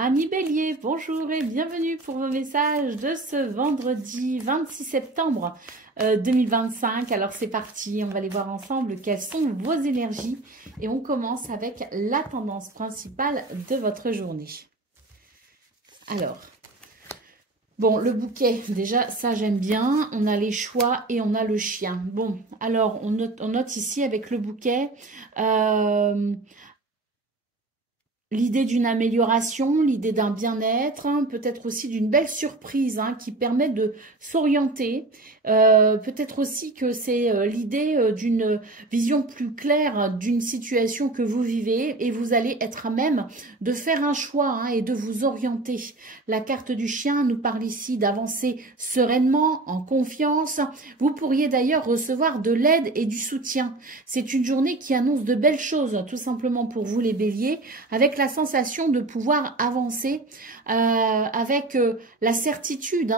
Amis Bélier, bonjour et bienvenue pour vos messages de ce vendredi 26 septembre 2025. Alors c'est parti, on va aller voir ensemble quelles sont vos énergies et on commence avec la tendance principale de votre journée. Alors, bon, le bouquet, déjà ça j'aime bien, on a les choix et on a le chien. Bon, alors on note ici avec le bouquet... l'idée d'une amélioration, l'idée d'un bien-être, hein, peut-être aussi d'une belle surprise qui permet de s'orienter. Peut-être aussi que c'est l'idée d'une vision plus claire d'une situation que vous vivez et vous allez être à même de faire un choix et de vous orienter. La carte du chien nous parle ici d'avancer sereinement, en confiance. Vous pourriez d'ailleurs recevoir de l'aide et du soutien. C'est une journée qui annonce de belles choses, tout simplement pour vous les béliers, avec la sensation de pouvoir avancer, avec la certitude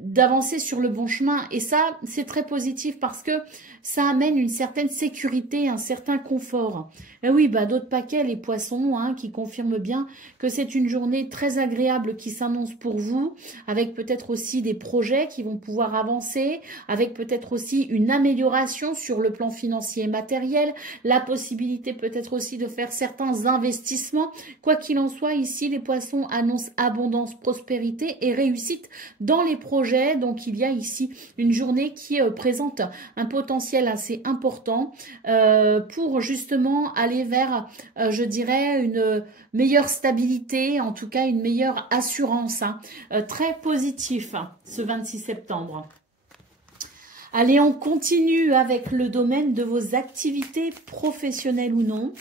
d'avancer sur le bon chemin. Et ça, c'est très positif parce que ça amène une certaine sécurité, un certain confort. Et oui, d'autres paquets, les poissons, qui confirment bien que c'est une journée très agréable qui s'annonce pour vous, avec peut-être aussi des projets qui vont pouvoir avancer, avec peut-être aussi une amélioration sur le plan financier et matériel, la possibilité peut-être aussi de faire certains investissements. Quoi qu'il en soit, ici, les poissons annoncent abondance, prospérité et réussite dans les projets. Donc, il y a ici une journée qui présente un potentiel assez important pour justement aller vers, je dirais, une meilleure stabilité, en tout cas une meilleure assurance. Très positif ce 26 septembre. Allez, on continue avec le domaine de vos activités professionnelles ou non.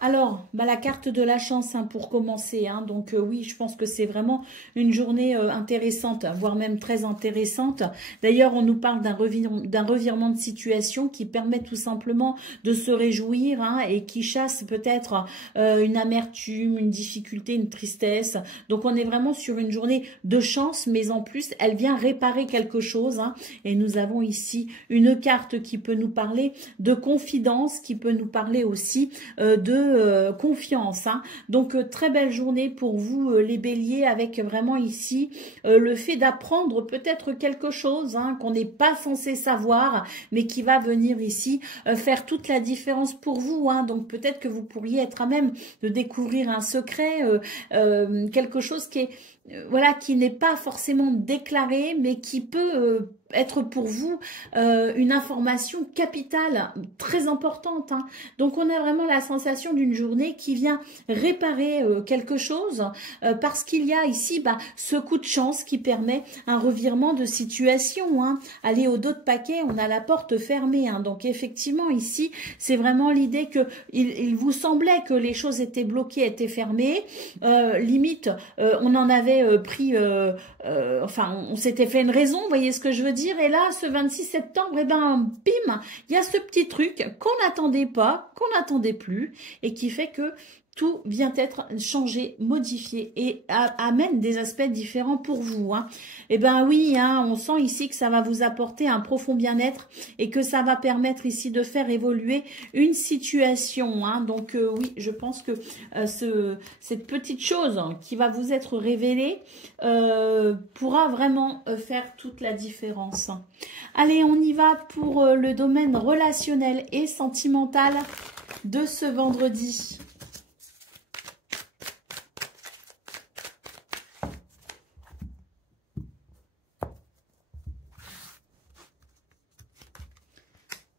Alors, la carte de la chance pour commencer. Donc oui, je pense que c'est vraiment une journée intéressante, voire même très intéressante. D'ailleurs, on nous parle d'un revirement de situation qui permet tout simplement de se réjouir et qui chasse peut-être une amertume, une difficulté, une tristesse. Donc on est vraiment sur une journée de chance, mais en plus, elle vient réparer quelque chose. Et nous avons ici une carte qui peut nous parler de confidence, qui peut nous parler aussi de confiance. Donc très belle journée pour vous les béliers, avec vraiment ici le fait d'apprendre peut-être quelque chose qu'on n'est pas censé savoir, mais qui va venir ici faire toute la différence pour vous. Donc peut-être que vous pourriez être à même de découvrir un secret, quelque chose qui est qui n'est pas forcément déclaré, mais qui peut être pour vous une information capitale, très importante. Donc on a vraiment la sensation d'une journée qui vient réparer quelque chose, parce qu'il y a ici ce coup de chance qui permet un revirement de situation. Allez, au dos de paquet, on a la porte fermée. Donc effectivement ici, c'est vraiment l'idée que il vous semblait que les choses étaient bloquées, étaient fermées. Limite, on en avait pris, on s'était fait une raison, vous voyez ce que je veux dire. Et là, ce 26 septembre, bim, il y a ce petit truc qu'on n'attendait pas, qu'on n'attendait plus, et qui fait que tout vient être changé, modifié et amène des aspects différents pour vous. Et oui, on sent ici que ça va vous apporter un profond bien-être et que ça va permettre ici de faire évoluer une situation. Donc oui, je pense que cette petite chose qui va vous être révélée pourra vraiment faire toute la différence. Allez, on y va pour le domaine relationnel et sentimental de ce vendredi.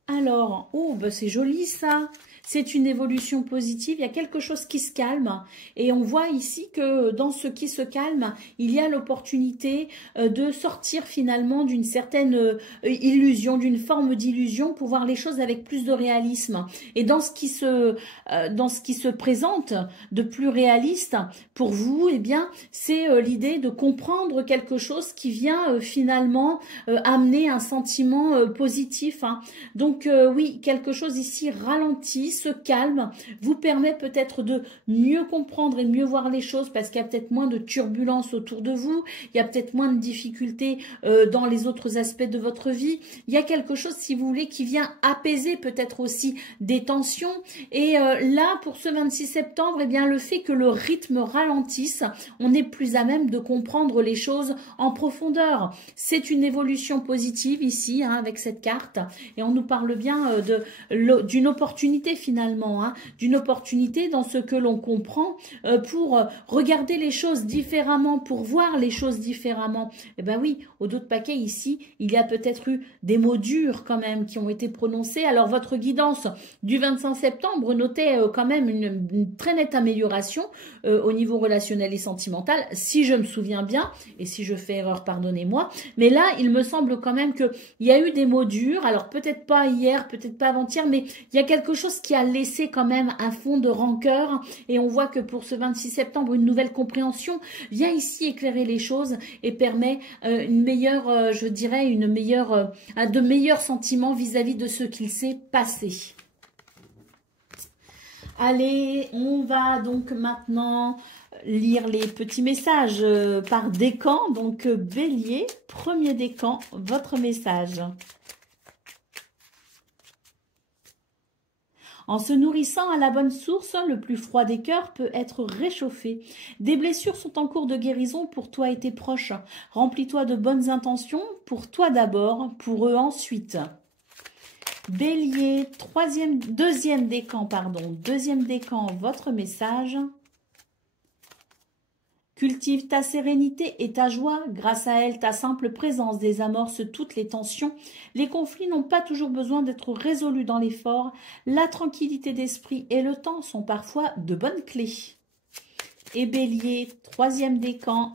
Alors, c'est joli ça. C'est une évolution positive, il y a quelque chose qui se calme et on voit ici que dans ce qui se calme, il y a l'opportunité de sortir finalement d'une certaine illusion, d'une forme d'illusion pour voir les choses avec plus de réalisme. Et dans ce qui se présente de plus réaliste pour vous, c'est l'idée de comprendre quelque chose qui vient finalement amener un sentiment positif. Donc oui, quelque chose ici ralentisse, ce calme vous permet peut-être de mieux comprendre et mieux voir les choses parce qu'il y a peut-être moins de turbulences autour de vous, il y a peut-être moins de difficultés dans les autres aspects de votre vie. Il y a quelque chose, si vous voulez, qui vient apaiser peut-être aussi des tensions. Et là, pour ce 26 septembre, eh bien, le fait que le rythme ralentisse, on est plus à même de comprendre les choses en profondeur. C'est une évolution positive ici, hein, avec cette carte. Et on nous parle bien d'une opportunité finalement, hein, d'une opportunité dans ce que l'on comprend pour regarder les choses différemment, pour voir les choses différemment. Eh bien oui, au dos de paquet ici, il y a peut-être eu des mots durs quand même qui ont été prononcés. Alors votre guidance du 25 septembre notait quand même une très nette amélioration au niveau relationnel et sentimental, si je me souviens bien, et si je fais erreur, pardonnez-moi. Mais là, il me semble quand même qu'il y a eu des mots durs, alors peut-être pas hier, peut-être pas avant-hier, mais il y a quelque chose qui a laissé quand même un fond de rancœur, et on voit que pour ce 26 septembre, une nouvelle compréhension vient ici éclairer les choses et permet une meilleure, je dirais, de meilleurs sentiments vis-à-vis de ce qu'il s'est passé. Allez, on va donc maintenant lire les petits messages par décan. Donc, Bélier, premier décan, votre message. En se nourrissant à la bonne source, le plus froid des cœurs peut être réchauffé. Des blessures sont en cours de guérison pour toi et tes proches. Remplis-toi de bonnes intentions, pour toi d'abord, pour eux ensuite. Bélier, deuxième décan, votre message. Cultive ta sérénité et ta joie. Grâce à elle, ta simple présence désamorce toutes les tensions. Les conflits n'ont pas toujours besoin d'être résolus dans l'effort. La tranquillité d'esprit et le temps sont parfois de bonnes clés. Et Bélier, troisième décan.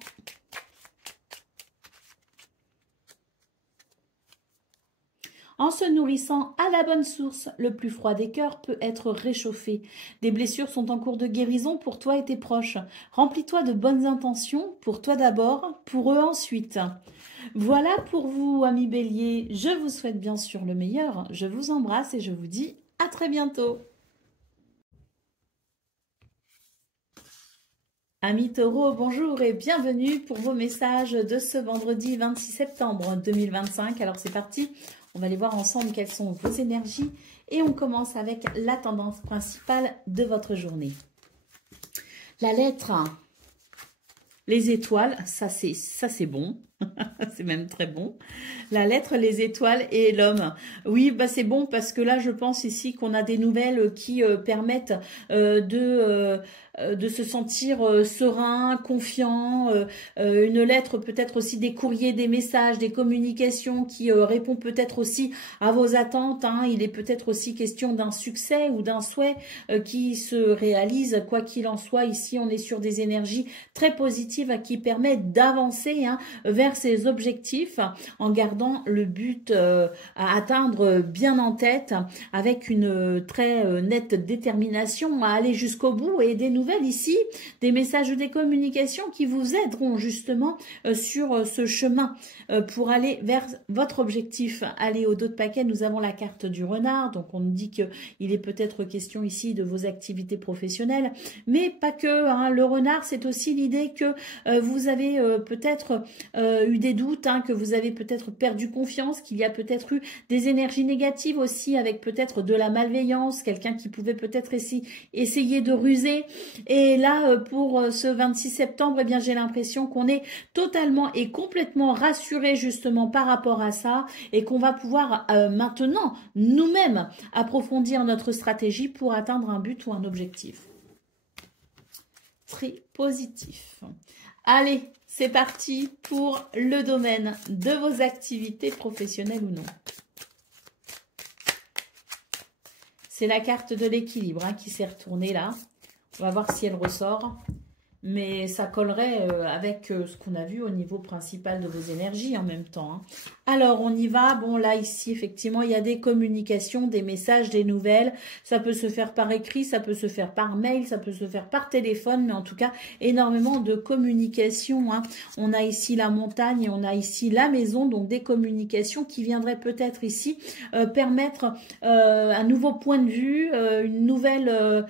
En se nourrissant à la bonne source, le plus froid des cœurs peut être réchauffé. Des blessures sont en cours de guérison pour toi et tes proches. Remplis-toi de bonnes intentions, pour toi d'abord, pour eux ensuite. Voilà pour vous, amis Bélier. Je vous souhaite bien sûr le meilleur. Je vous embrasse et je vous dis à très bientôt. Amis Taureaux, bonjour et bienvenue pour vos messages de ce vendredi 26 septembre 2025. Alors c'est parti. On va aller voir ensemble quelles sont vos énergies et on commence avec la tendance principale de votre journée. La lettre A, les étoiles, ça c'est bon, c'est même très bon. La lettre, les étoiles et l'homme. Oui, bah c'est bon parce que là je pense ici qu'on a des nouvelles qui permettent de se sentir serein, confiant, une lettre, peut-être aussi des courriers, des messages, des communications qui répond peut-être aussi à vos attentes. Hein. Il est peut-être aussi question d'un succès ou d'un souhait qui se réalise. Quoi qu'il en soit, ici on est sur des énergies très positives qui permettent d'avancer vers ses objectifs en gardant le but à atteindre bien en tête avec une très nette détermination à aller jusqu'au bout et des nouvelles ici, des messages ou des communications qui vous aideront justement sur ce chemin pour aller vers votre objectif. Allez, au dos de paquet, nous avons la carte du renard, donc on nous dit qu'il est peut-être question ici de vos activités professionnelles, mais pas que. Hein. Le renard, c'est aussi l'idée que vous avez peut-être eu des doutes, que vous avez peut-être perdu confiance, qu'il y a peut-être eu des énergies négatives aussi avec peut-être de la malveillance, quelqu'un qui pouvait peut-être essayer de ruser. Et là, pour ce 26 septembre, eh bien, j'ai l'impression qu'on est totalement et complètement rassuré justement par rapport à ça et qu'on va pouvoir maintenant, nous-mêmes, approfondir notre stratégie pour atteindre un but ou un objectif. Très positif. Allez, c'est parti pour le domaine de vos activités professionnelles ou non. C'est la carte de l'équilibre qui s'est retournée là. On va voir si elle ressort. mais ça collerait avec ce qu'on a vu au niveau principal de vos énergies en même temps. Hein. Alors, on y va. Bon, là, ici, effectivement, il y a des communications, des messages, des nouvelles. Ça peut se faire par écrit, ça peut se faire par mail, ça peut se faire par téléphone, mais en tout cas, énormément de communication. Hein. On a ici la montagne et on a ici la maison, donc des communications qui viendraient peut-être ici permettre un nouveau point de vue, une nouvelle...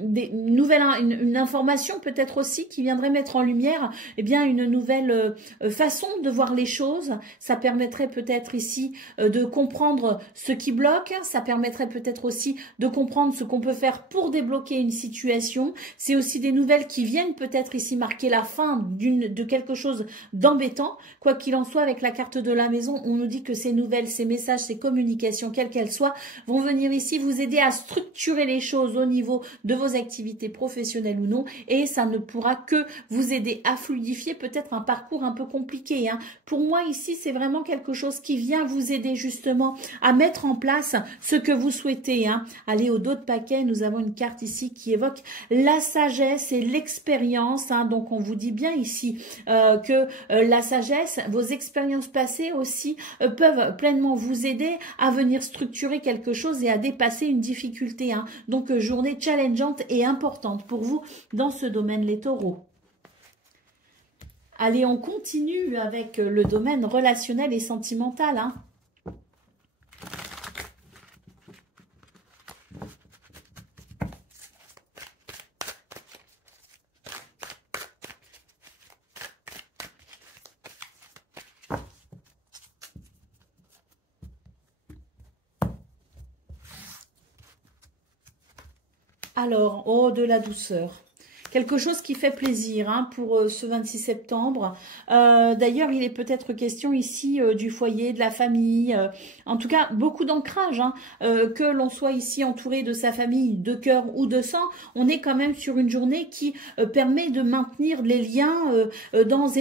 une information peut-être aussi qui viendrait mettre en lumière une nouvelle façon de voir les choses. Ça permettrait peut-être ici de comprendre ce qui bloque, ça permettrait peut-être aussi de comprendre ce qu'on peut faire pour débloquer une situation. C'est aussi des nouvelles qui viennent peut-être ici marquer la fin de quelque chose d'embêtant. Quoi qu'il en soit, avec la carte de la maison, on nous dit que ces nouvelles, ces messages, ces communications, quelles qu'elles soient, vont venir ici vous aider à structurer les choses au niveau de vos activités professionnelles ou non, et ça ne pourra que vous aider à fluidifier peut-être un parcours un peu compliqué. Hein. Pour moi ici, c'est vraiment quelque chose qui vient vous aider justement à mettre en place ce que vous souhaitez. Hein. Allez, au dos de paquet, nous avons une carte ici qui évoque la sagesse et l'expérience. Hein. Donc on vous dit bien ici que la sagesse, vos expériences passées aussi peuvent pleinement vous aider à venir structurer quelque chose et à dépasser une difficulté. Hein. Donc journée challengeante et importante pour vous dans ce domaine, les taureaux. Allez, on continue avec le domaine relationnel et sentimental. Hein. Alors, oh, de la douceur. Quelque chose qui fait plaisir hein, pour ce 26 septembre. D'ailleurs, il est peut-être question ici du foyer, de la famille. En tout cas, beaucoup d'ancrage. Hein, que l'on soit ici entouré de sa famille, de cœur ou de sang, on est quand même sur une journée qui permet de maintenir les liens dans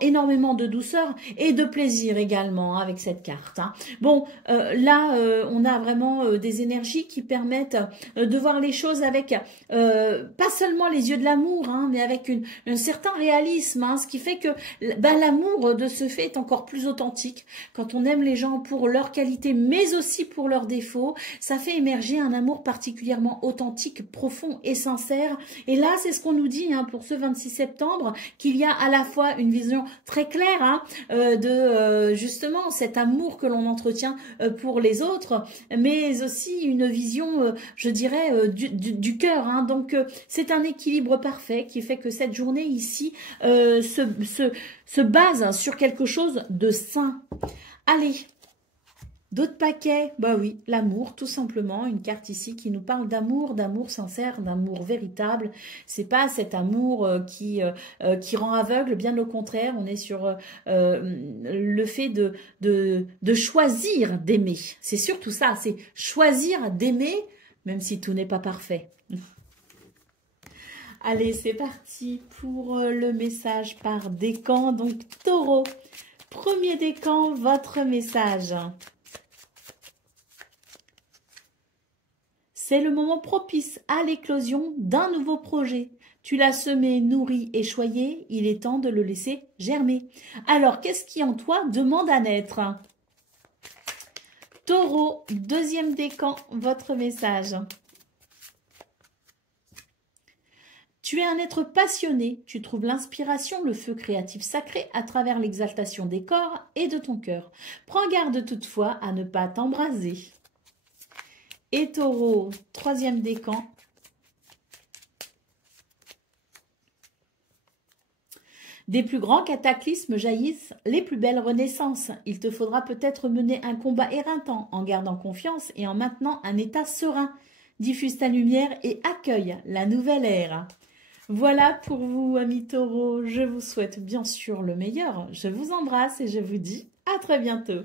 énormément de douceur et de plaisir également hein, avec cette carte. Hein. Bon, là, on a vraiment des énergies qui permettent de voir les choses avec pas seulement les yeux de l'amour, hein, mais avec un certain réalisme, hein, ce qui fait que l'amour de ce fait est encore plus authentique. Quand on aime les gens pour leurs qualités, mais aussi pour leurs défauts, ça fait émerger un amour particulièrement authentique, profond et sincère. Et là, c'est ce qu'on nous dit hein, pour ce 26 septembre, qu'il y a à la fois une vision très claire hein, de justement cet amour que l'on entretient pour les autres, mais aussi une vision, je dirais, du cœur. Hein. Donc, c'est un équilibre parfait qui fait que cette journée ici se base sur quelque chose de sain. Allez, d'autres paquets, bah oui, l'amour tout simplement, une carte ici qui nous parle d'amour sincère, d'amour véritable. C'est pas cet amour qui rend aveugle, bien au contraire, on est sur le fait de choisir d'aimer. C'est surtout ça, c'est choisir d'aimer, même si tout n'est pas parfait. Allez, c'est parti pour le message par décan. Donc, taureau, premier décan, votre message. C'est le moment propice à l'éclosion d'un nouveau projet. Tu l'as semé, nourri et choyé, il est temps de le laisser germer. Alors, qu'est-ce qui en toi demande à naître? Taureau, deuxième décan, votre message. Tu es un être passionné, tu trouves l'inspiration, le feu créatif sacré à travers l'exaltation des corps et de ton cœur. Prends garde toutefois à ne pas t'embraser. Et Taureau, troisième décan. Des plus grands cataclysmes jaillissent les plus belles renaissances. Il te faudra peut-être mener un combat éreintant en gardant confiance et en maintenant un état serein. Diffuse ta lumière et accueille la nouvelle ère. Voilà pour vous, amis taureaux. Je vous souhaite bien sûr le meilleur. Je vous embrasse et je vous dis à très bientôt.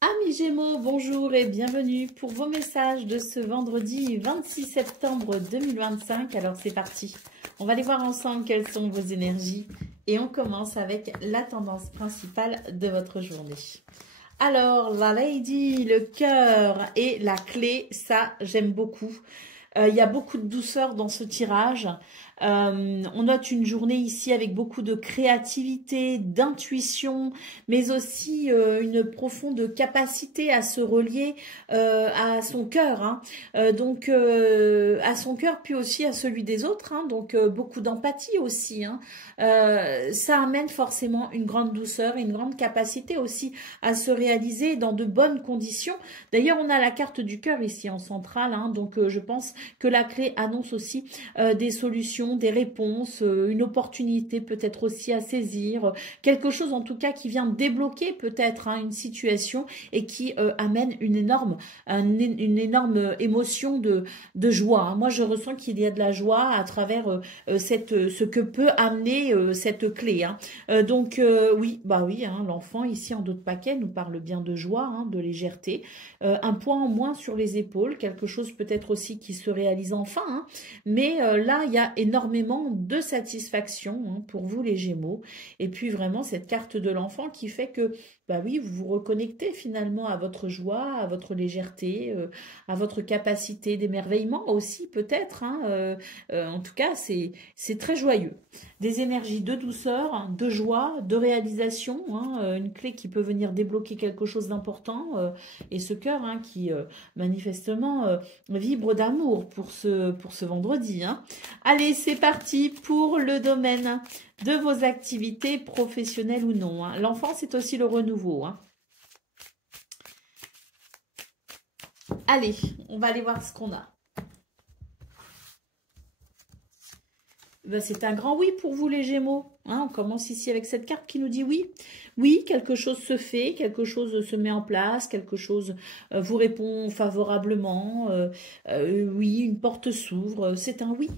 Amis Gémeaux, bonjour et bienvenue pour vos messages de ce vendredi 26 septembre 2025. Alors c'est parti, on va aller voir ensemble quelles sont vos énergies et on commence avec la tendance principale de votre journée. Alors, la lady, le cœur et la clé, ça, j'aime beaucoup. Il y a beaucoup de douceur dans ce tirage. On note une journée ici avec beaucoup de créativité, d'intuition, mais aussi une profonde capacité à se relier à son cœur, hein. Donc à son cœur, puis aussi à celui des autres, hein. Donc beaucoup d'empathie aussi, hein. Ça amène forcément une grande douceur et une grande capacité aussi à se réaliser dans de bonnes conditions. D'ailleurs, on a la carte du cœur ici en centrale, hein. Donc je pense que la clé annonce aussi des solutions, des réponses, une opportunité peut-être aussi à saisir, quelque chose en tout cas qui vient débloquer peut-être, hein, une situation et qui amène une énorme émotion de joie, hein. Moi, je ressens qu'il y a de la joie à travers ce que peut amener cette clé, hein. Donc, oui, bah oui, hein, l'enfant ici en dos de paquet nous parle bien de joie, hein, de légèreté, un poids en moins sur les épaules, quelque chose peut-être aussi qui se réalise enfin, hein. Mais là, il y a énormément de satisfaction, hein, pour vous les Gémeaux. Et puis vraiment cette carte de l'enfant qui fait que, bah oui, vous vous reconnectez finalement à votre joie, à votre légèreté, à votre capacité d'émerveillement aussi peut-être, hein. En tout cas, c'est très joyeux. Des énergies de douceur, de joie, de réalisation, hein, une clé qui peut venir débloquer quelque chose d'important, et ce cœur, hein, qui manifestement vibre d'amour pour ce vendredi, hein. Allez, c'est parti pour le domaine de vos activités professionnelles ou non, hein. L'enfant, c'est aussi le renouveau, hein. Allez, on va aller voir ce qu'on a. Ben, c'est un grand oui pour vous les Gémeaux, hein. On commence ici avec cette carte qui nous dit oui. Oui, quelque chose se fait, quelque chose se met en place, quelque chose vous répond favorablement. Oui, une porte s'ouvre, c'est un oui.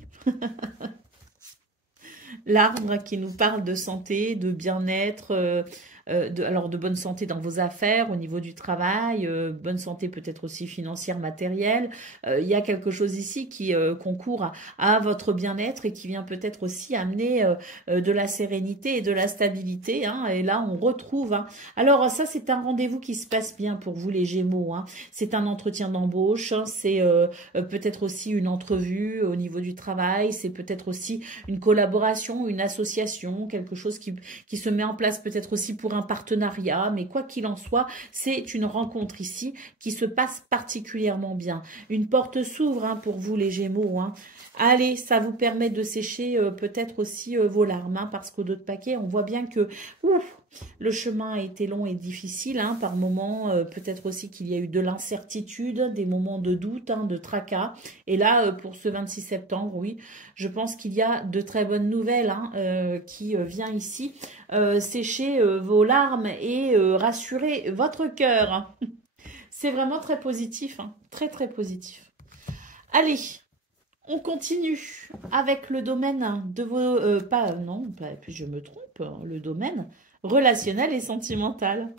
L'arbre qui nous parle de santé, de bien-être, alors de bonne santé dans vos affaires, au niveau du travail, bonne santé peut-être aussi financière, matérielle. Il y a quelque chose ici qui concourt à votre bien-être et qui vient peut-être aussi amener de la sérénité et de la stabilité, hein. Et là, on retrouve, hein. Alors ça, c'est un rendez-vous qui se passe bien pour vous les Gémeaux, hein. C'est un entretien d'embauche, hein. C'est peut-être aussi une entrevue au niveau du travail, c'est peut-être aussi une collaboration, une association, quelque chose qui se met en place peut-être aussi pour un partenariat, mais quoi qu'il en soit, c'est une rencontre ici qui se passe particulièrement bien. Une porte s'ouvre, hein, pour vous les Gémeaux, hein. Allez, ça vous permet de sécher peut-être aussi vos larmes, hein, parce qu'au dos de paquet, on voit bien que le chemin a été long et difficile, hein, par moments, peut-être aussi qu'il y a eu de l'incertitude, des moments de doute, hein, de tracas. Et là, pour ce 26 septembre, oui, je pense qu'il y a de très bonnes nouvelles, hein, qui vient ici sécher vos larmes et rassurer votre cœur. C'est vraiment très positif, hein, très très positif. Allez, on continue avec le domaine de vos... non, puis je me trompe, hein, le domaine relationnel et sentimental.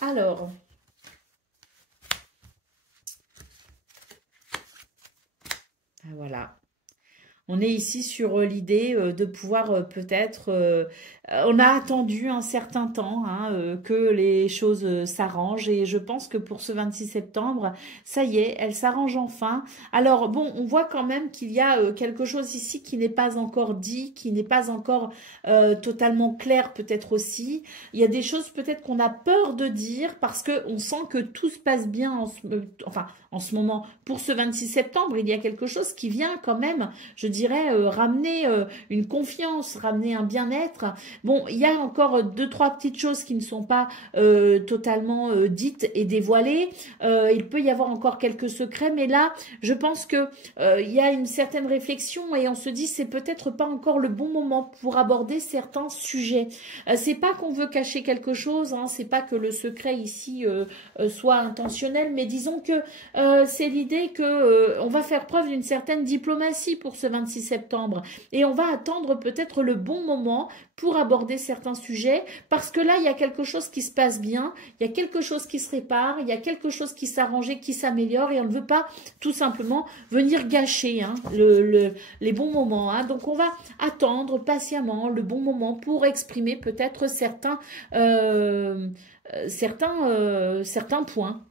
Alors, voilà. On est ici sur l'idée de pouvoir peut-être... on a attendu un certain temps, hein, que les choses s'arrangent. Et je pense que pour ce 26 septembre, ça y est, elles s'arrangent enfin. Alors bon, on voit quand même qu'il y a quelque chose ici qui n'est pas encore dit, qui n'est pas encore totalement clair peut-être aussi. Il y a des choses peut-être qu'on a peur de dire parce qu'on sent que tout se passe bien en ce moment. Pour ce 26 septembre, il y a quelque chose qui vient quand même, je dirais, ramener une confiance, ramener un bien-être. Bon, il y a encore deux, trois petites choses qui ne sont pas totalement dites et dévoilées. Il peut y avoir encore quelques secrets, mais là, je pense que il y a une certaine réflexion et on se dit c'est peut-être pas encore le bon moment pour aborder certains sujets. C'est pas qu'on veut cacher quelque chose, hein, c'est pas que le secret ici soit intentionnel, mais disons que c'est l'idée que on va faire preuve d'une certaine diplomatie pour ce 26 septembre. Et on va attendre peut-être le bon moment pour aborder certains sujets, parce que là, il y a quelque chose qui se passe bien, il y a quelque chose qui se répare, il y a quelque chose qui s'arrange, qui s'améliore, et on ne veut pas tout simplement venir gâcher hein, les bons moments. Hein. Donc, on va attendre patiemment le bon moment pour exprimer peut-être certains points.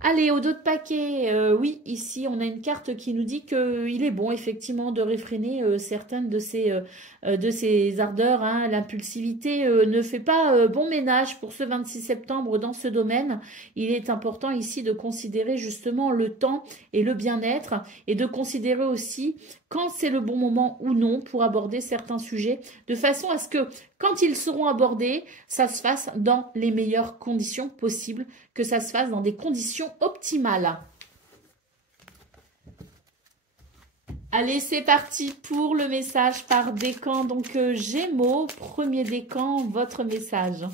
Allez, au dos de paquet, oui, ici, on a une carte qui nous dit qu'il est bon, effectivement, de réfréner certaines de ces ardeurs. Hein. L'impulsivité ne fait pas bon ménage pour ce 26 septembre dans ce domaine. Il est important ici de considérer justement le temps et le bien-être et de considérer aussi quand c'est le bon moment ou non pour aborder certains sujets, de façon à ce que quand ils seront abordés, ça se fasse dans les meilleures conditions possibles, que ça se fasse dans des conditions optimales. Allez, c'est parti pour le message par décan. Donc, Gémeaux, premier décan, votre message.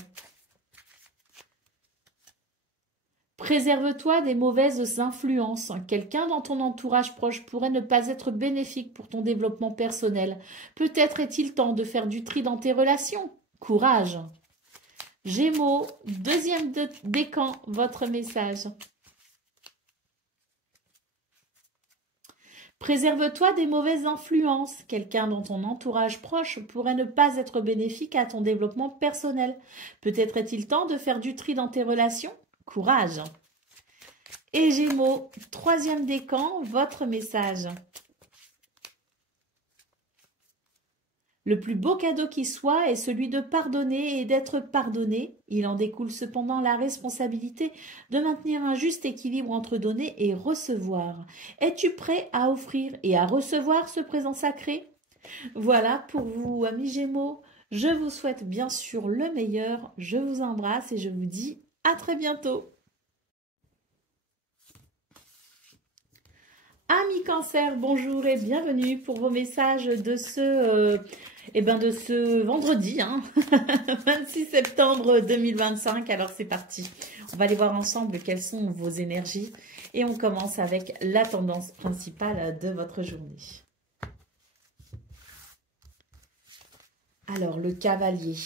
Préserve-toi des mauvaises influences. Quelqu'un dans ton entourage proche pourrait ne pas être bénéfique pour ton développement personnel. Peut-être est-il temps de faire du tri dans tes relations. Courage. Gémeaux, deuxième décan, votre message. Préserve-toi des mauvaises influences. Quelqu'un dans ton entourage proche pourrait ne pas être bénéfique à ton développement personnel. Peut-être est-il temps de faire du tri dans tes relations. Courage. Et Gémeaux, troisième décan, votre message. Le plus beau cadeau qui soit est celui de pardonner et d'être pardonné. Il en découle cependant la responsabilité de maintenir un juste équilibre entre donner et recevoir. Es-tu prêt à offrir et à recevoir ce présent sacré? Voilà pour vous, amis Gémeaux. Je vous souhaite bien sûr le meilleur. Je vous embrasse et je vous dis à très bientôt. Amis Cancer, bonjour et bienvenue pour vos messages de ce vendredi, hein, 26 septembre 2025. Alors c'est parti, on va aller voir ensemble quelles sont vos énergies et on commence avec la tendance principale de votre journée. Alors le cavalier,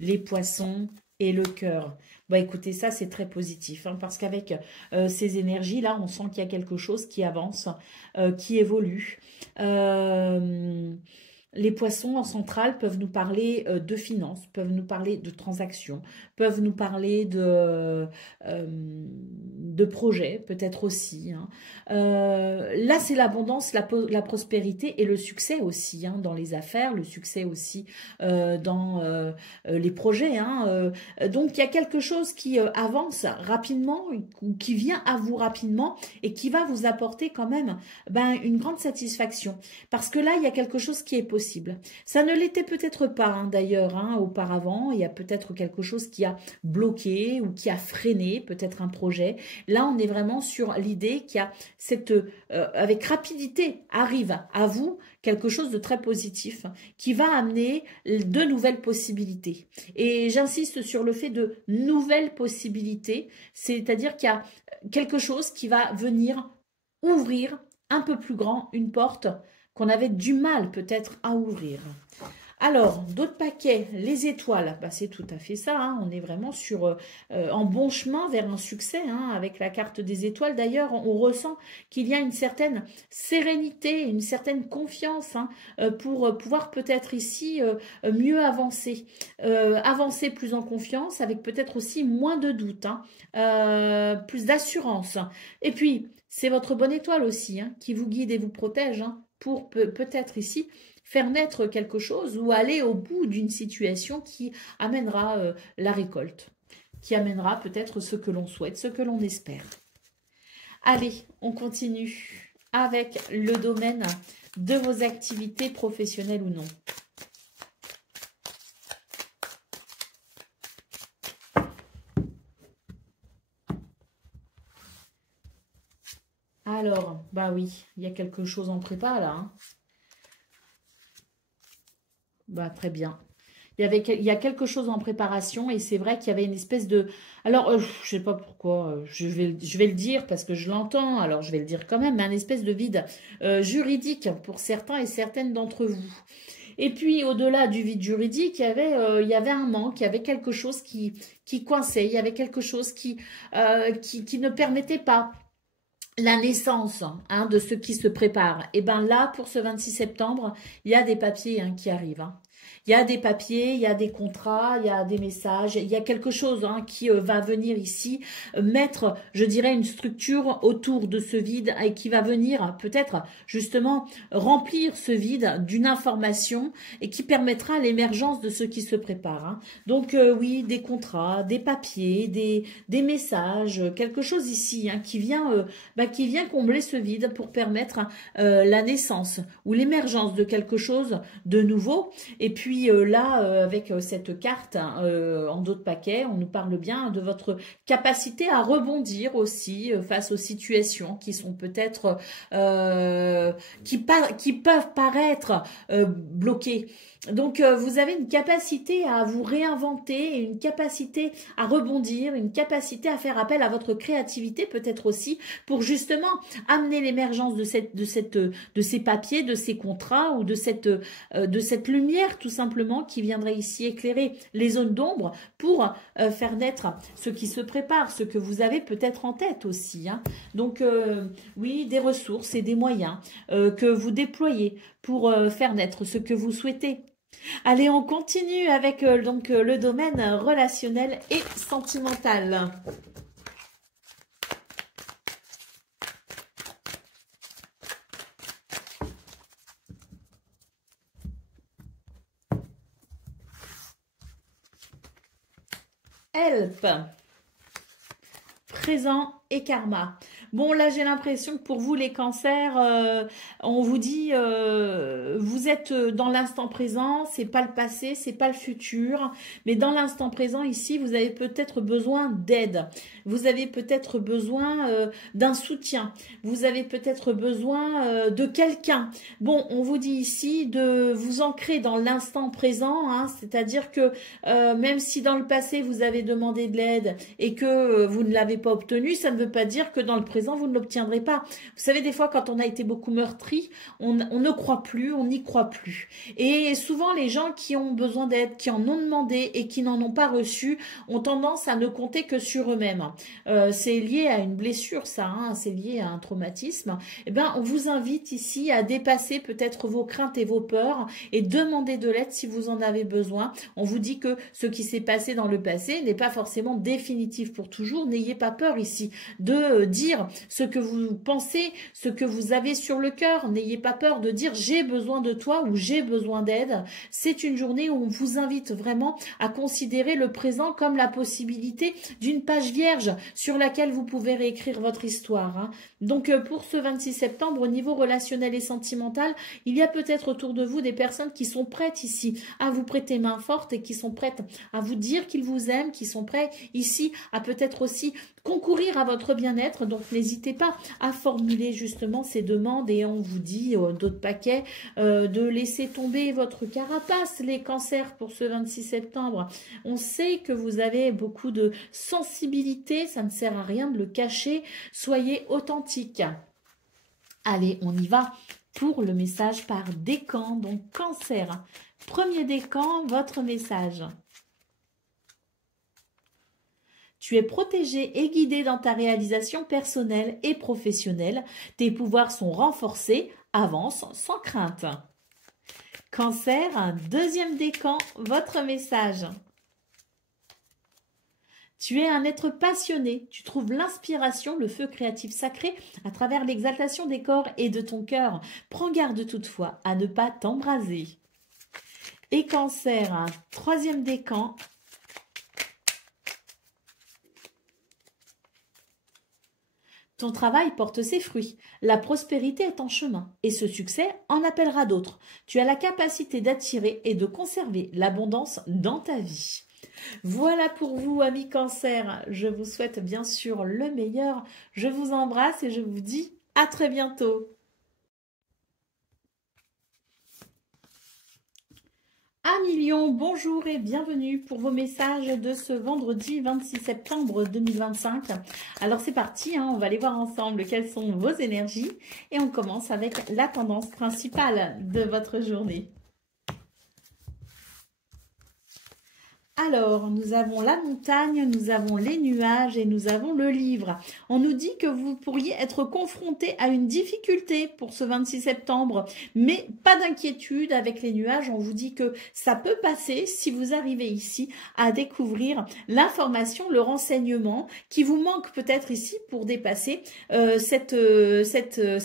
les poissons et le cœur. Bon, écoutez, ça, c'est très positif, hein, parce qu'avec ces énergies-là, on sent qu'il y a quelque chose qui avance, qui évolue. Les poissons en centrale peuvent nous parler de finances, peuvent nous parler de transactions, peuvent nous parler de projets, peut-être aussi. Hein. Là, c'est l'abondance, la prospérité et le succès aussi hein, dans les affaires, le succès aussi dans les projets. Hein. Donc, il y a quelque chose qui avance rapidement, ou qui vient à vous rapidement et qui va vous apporter quand même une grande satisfaction. Parce que là, il y a quelque chose qui est possible. Ça ne l'était peut-être pas hein, d'ailleurs hein, auparavant. Il y a peut-être quelque chose qui a bloqué ou qui a freiné peut-être un projet. Là, on est vraiment sur l'idée qu'il y a cette, avec rapidité, arrive à vous quelque chose de très positif qui va amener de nouvelles possibilités. Et j'insiste sur le fait de nouvelles possibilités, c'est-à-dire qu'il y a quelque chose qui va venir ouvrir un peu plus grand une porte qu'on avait du mal peut-être à ouvrir. Alors, d'autres paquets, les étoiles, c'est tout à fait ça, hein, on est vraiment sur en bon chemin vers un succès, hein, avec la carte des étoiles. D'ailleurs, on ressent qu'il y a une certaine sérénité, une certaine confiance hein, pour pouvoir peut-être ici mieux avancer. Avancer plus en confiance, avec peut-être aussi moins de doute, hein, plus d'assurance. Et puis, c'est votre bonne étoile aussi, hein, qui vous guide et vous protège, hein, pour peut-être ici faire naître quelque chose ou aller au bout d'une situation qui amènera la récolte, qui amènera peut-être ce que l'on souhaite, ce que l'on espère. Allez, on continue avec le domaine de vos activités professionnelles ou non. Alors, oui, il y a quelque chose en prépa là. Hein. Très bien. il y a quelque chose en préparation et c'est vrai qu'il y avait une espèce de... Alors, je sais pas pourquoi, je vais le dire parce que je l'entends, alors je vais le dire quand même, mais un espèce de vide juridique pour certains et certaines d'entre vous. Et puis, au-delà du vide juridique, il y avait un manque, il y avait quelque chose qui coinçait, il y avait quelque chose qui ne permettait pas la naissance hein, de ce qui se prépare. Et bien là, pour ce 26 septembre, il y a des papiers hein, qui arrivent. Hein. Il y a des papiers, il y a des contrats, il y a des messages, il y a quelque chose hein, qui va venir ici mettre, je dirais, une structure autour de ce vide et qui va venir peut-être justement remplir ce vide d'une information et qui permettra l'émergence de ce qui se prépare. Hein. Donc oui, des contrats, des papiers, des messages, quelque chose ici hein, qui vient combler ce vide pour permettre la naissance ou l'émergence de quelque chose de nouveau. Et puis là, avec cette carte en dos de paquet, on nous parle bien de votre capacité à rebondir aussi face aux situations qui sont peut-être qui peuvent paraître bloquées. Donc, vous avez une capacité à vous réinventer, une capacité à rebondir, une capacité à faire appel à votre créativité peut-être aussi pour justement amener l'émergence de ces papiers, de ces contrats ou de cette lumière tout simplement qui viendrait ici éclairer les zones d'ombre pour faire naître ce qui se prépare, ce que vous avez peut-être en tête aussi. Hein. Donc, oui, des ressources et des moyens que vous déployez pour faire naître ce que vous souhaitez. Allez, on continue avec donc le domaine relationnel et sentimental. Help, présent et karma. Bon, là, j'ai l'impression que pour vous, les cancers, on vous dit, vous êtes dans l'instant présent, c'est pas le passé, c'est pas le futur, mais dans l'instant présent, ici, vous avez peut-être besoin d'aide, vous avez peut-être besoin d'un soutien, vous avez peut-être besoin de quelqu'un. Bon, on vous dit ici de vous ancrer dans l'instant présent, hein, c'est-à-dire que même si dans le passé, vous avez demandé de l'aide et que vous ne l'avez pas obtenue, ça ne veut pas dire que dans le présent, vous ne l'obtiendrez pas. Vous savez, des fois, quand on a été beaucoup meurtri, on ne croit plus, on n'y croit plus. Et souvent, les gens qui ont besoin d'aide, qui en ont demandé et qui n'en ont pas reçu, ont tendance à ne compter que sur eux-mêmes. C'est lié à une blessure, ça, hein, c'est lié à un traumatisme. Eh bien, on vous invite ici à dépasser peut-être vos craintes et vos peurs et demander de l'aide si vous en avez besoin. On vous dit que ce qui s'est passé dans le passé n'est pas forcément définitif pour toujours. N'ayez pas peur ici de dire ce que vous pensez, ce que vous avez sur le cœur. N'ayez pas peur de dire j'ai besoin de toi ou j'ai besoin d'aide. C'est une journée où on vous invite vraiment à considérer le présent comme la possibilité d'une page vierge sur laquelle vous pouvez réécrire votre histoire. Hein. Donc pour ce 26 septembre, au niveau relationnel et sentimental, il y a peut-être autour de vous des personnes qui sont prêtes ici à vous prêter main forte et qui sont prêtes à vous dire qu'ils vous aiment, qui sont prêts ici à peut-être aussi concourir à votre bien-être. Donc n'hésitez pas à formuler justement ces demandes et on vous dit d'autres paquets de laisser tomber votre carapace, les cancers, pour ce 26 septembre. On sait que vous avez beaucoup de sensibilité, ça ne sert à rien de le cacher, soyez authentique. Allez, on y va pour le message par décan, donc cancer. Premier décan, votre message. Tu es protégé et guidé dans ta réalisation personnelle et professionnelle. Tes pouvoirs sont renforcés. Avance sans crainte. Cancer, un deuxième décan, votre message. Tu es un être passionné. Tu trouves l'inspiration, le feu créatif sacré à travers l'exaltation des corps et de ton cœur. Prends garde toutefois à ne pas t'embraser. Et Cancer, un troisième décan. Ton travail porte ses fruits, la prospérité est en chemin et ce succès en appellera d'autres. Tu as la capacité d'attirer et de conserver l'abondance dans ta vie. Voilà pour vous, amis Cancer. Je vous souhaite bien sûr le meilleur. Je vous embrasse et je vous dis à très bientôt. Million, bonjour et bienvenue pour vos messages de ce vendredi 26 septembre 2025. Alors c'est parti, on va aller voir ensemble quelles sont vos énergies et on commence avec la tendance principale de votre journée. Alors, nous avons la montagne, nous avons les nuages et nous avons le livre. On nous dit que vous pourriez être confronté à une difficulté pour ce 26 septembre, mais pas d'inquiétude avec les nuages. On vous dit que ça peut passer si vous arrivez ici à découvrir l'information, le renseignement qui vous manque peut-être ici pour dépasser cette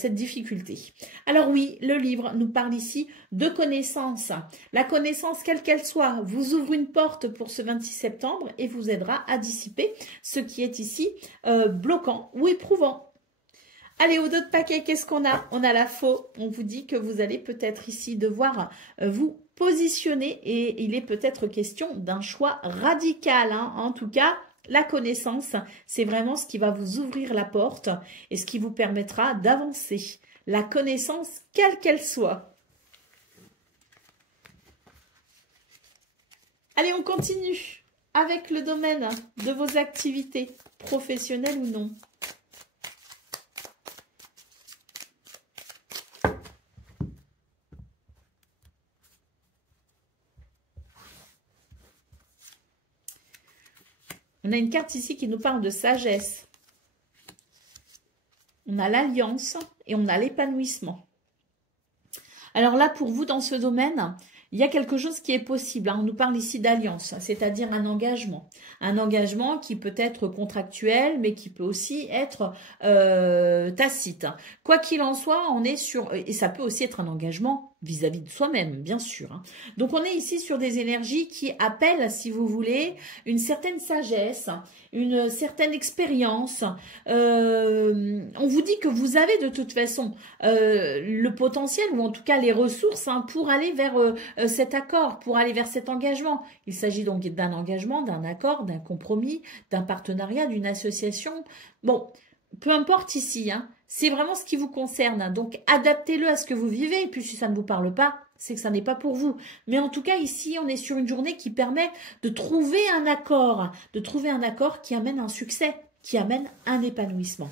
difficulté. Alors oui, le livre nous parle ici de connaissance. La connaissance, quelle qu'elle soit, vous ouvre une porte pour ce 26 septembre et vous aidera à dissiper ce qui est ici bloquant ou éprouvant. Allez, au dos de paquet, qu'est-ce qu'on a? On a la faux. On vous dit que vous allez peut-être ici devoir vous positionner et il est peut-être question d'un choix radical. En tout cas, la connaissance, c'est vraiment ce qui va vous ouvrir la porte et ce qui vous permettra d'avancer. La connaissance, quelle qu'elle soit. Allez, on continue avec le domaine de vos activités, professionnelles ou non. On a une carte ici qui nous parle de sagesse. On a l'alliance et on a l'épanouissement. Alors là, pour vous, dans ce domaine, il y a quelque chose qui est possible. On nous parle ici d'alliance, c'est-à-dire un engagement. Un engagement qui peut être contractuel, mais qui peut aussi être tacite. Quoi qu'il en soit, on est sur... Et ça peut aussi être un engagement vis-à-vis de soi-même, bien sûr. Donc, on est ici sur des énergies qui appellent, si vous voulez, une certaine sagesse, une certaine expérience. On vous dit que vous avez de toute façon le potentiel, ou en tout cas les ressources, pour aller vers cet accord, pour aller vers cet engagement. Il s'agit donc d'un engagement, d'un accord, d'un compromis, d'un partenariat, d'une association. Bon, peu importe ici, c'est vraiment ce qui vous concerne. Donc, adaptez-le à ce que vous vivez. Et puis, si ça ne vous parle pas, c'est que ça n'est pas pour vous. Mais en tout cas, ici, on est sur une journée qui permet de trouver un accord qui amène un succès, qui amène un épanouissement.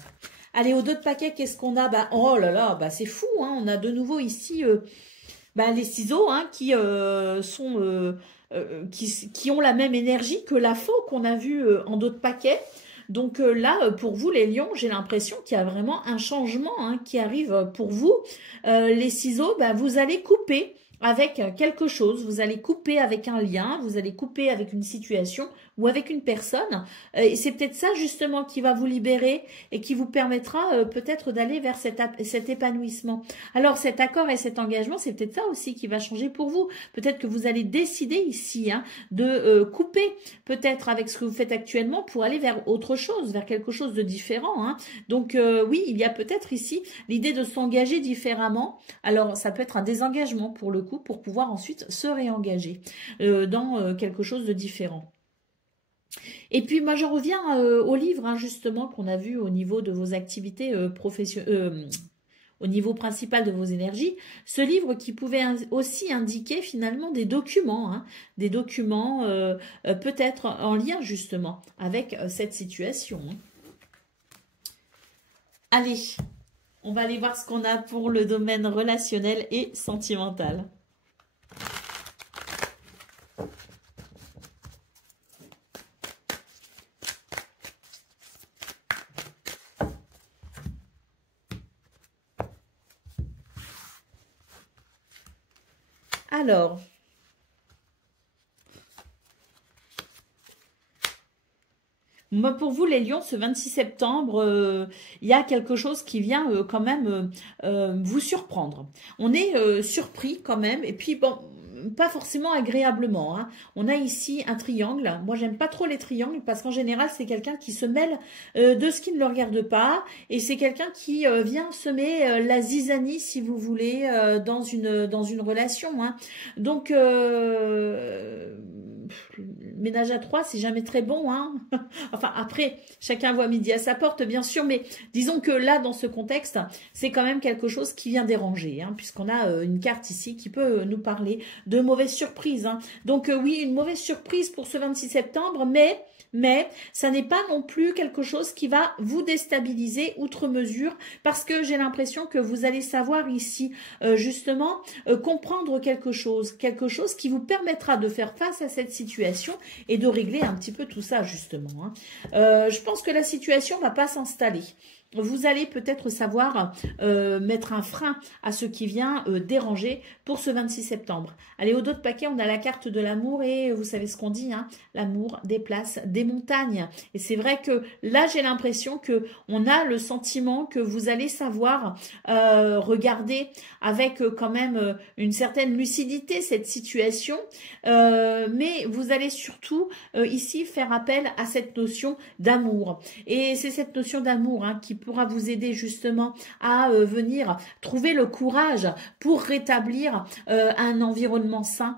Allez, au dos de paquet, qu'est-ce qu'on a? Oh là là, c'est fou. On a de nouveau ici les ciseaux qui qui ont la même énergie que la faux qu'on a vue en dos de paquet. Donc là, pour vous, les lions, j'ai l'impression qu'il y a vraiment un changement qui arrive pour vous. Les ciseaux, vous allez couper avec quelque chose, vous allez couper avec un lien, vous allez couper avec une situation ou avec une personne. Et c'est peut-être ça justement qui va vous libérer et qui vous permettra peut-être d'aller vers cet épanouissement. Alors cet accord et cet engagement, c'est peut-être ça aussi qui va changer pour vous. Peut-être que vous allez décider ici de couper peut-être avec ce que vous faites actuellement pour aller vers autre chose, vers quelque chose de différent. Donc oui, il y a peut-être ici l'idée de s'engager différemment. Alors ça peut être un désengagement pour le coup, pour pouvoir ensuite se réengager dans quelque chose de différent. Et puis moi je reviens au livre justement qu'on a vu au niveau de vos activités professionnelles, au niveau principal de vos énergies, ce livre qui pouvait aussi indiquer finalement des documents peut-être en lien justement avec cette situation. Allez, on va aller voir ce qu'on a pour le domaine relationnel et sentimental. Alors, moi pour vous les lions, ce 26 septembre, il y a quelque chose qui vient quand même vous surprendre. On est surpris quand même, et puis bon, pas forcément agréablement. On a ici un triangle. Moi, j'aime pas trop les triangles parce qu'en général, c'est quelqu'un qui se mêle de ce qui ne le regarde pas. Et c'est quelqu'un qui vient semer la zizanie, si vous voulez, dans une relation. Donc, ménage à trois, c'est jamais très bon, hein. Enfin, après, chacun voit midi à sa porte, bien sûr, mais disons que là, dans ce contexte, c'est quand même quelque chose qui vient déranger, hein, puisqu'on a une carte ici qui peut nous parler de mauvaises surprises, hein. Donc oui, une mauvaise surprise pour ce 26 septembre, mais ça n'est pas non plus quelque chose qui va vous déstabiliser outre mesure, parce que j'ai l'impression que vous allez savoir ici, justement, comprendre quelque chose qui vous permettra de faire face à cette situation et de régler un petit peu tout ça, justement, hein. Je pense que la situation ne va pas s'installer. Vous allez peut-être savoir mettre un frein à ce qui vient déranger pour ce 26 septembre. Allez, au dos de paquet, on a la carte de l'amour et vous savez ce qu'on dit, hein, l'amour déplace des montagnes. Et c'est vrai que là, j'ai l'impression que on a le sentiment que vous allez savoir regarder avec quand même une certaine lucidité cette situation, mais vous allez surtout ici faire appel à cette notion d'amour. Et c'est cette notion d'amour, hein, qui pourra vous aider justement à venir trouver le courage pour rétablir un environnement sain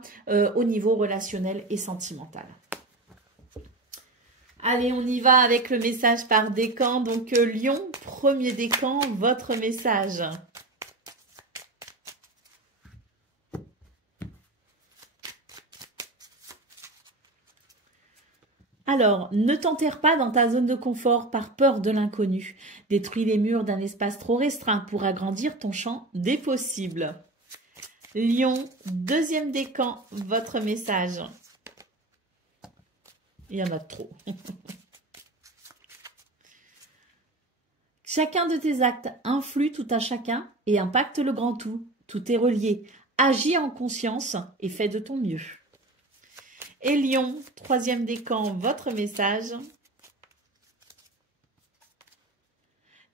au niveau relationnel et sentimental. Allez, on y va avec le message par décan. Donc Lion, premier décan, votre message. Alors, ne t'enterre pas dans ta zone de confort par peur de l'inconnu. Détruis les murs d'un espace trop restreint pour agrandir ton champ des possibles. Lion, deuxième décan, votre message. Il y en a trop. Chacun de tes actes influe tout à chacun et impacte le grand tout. Tout est relié. Agis en conscience et fais de ton mieux. Et Lion, troisième décan, votre message.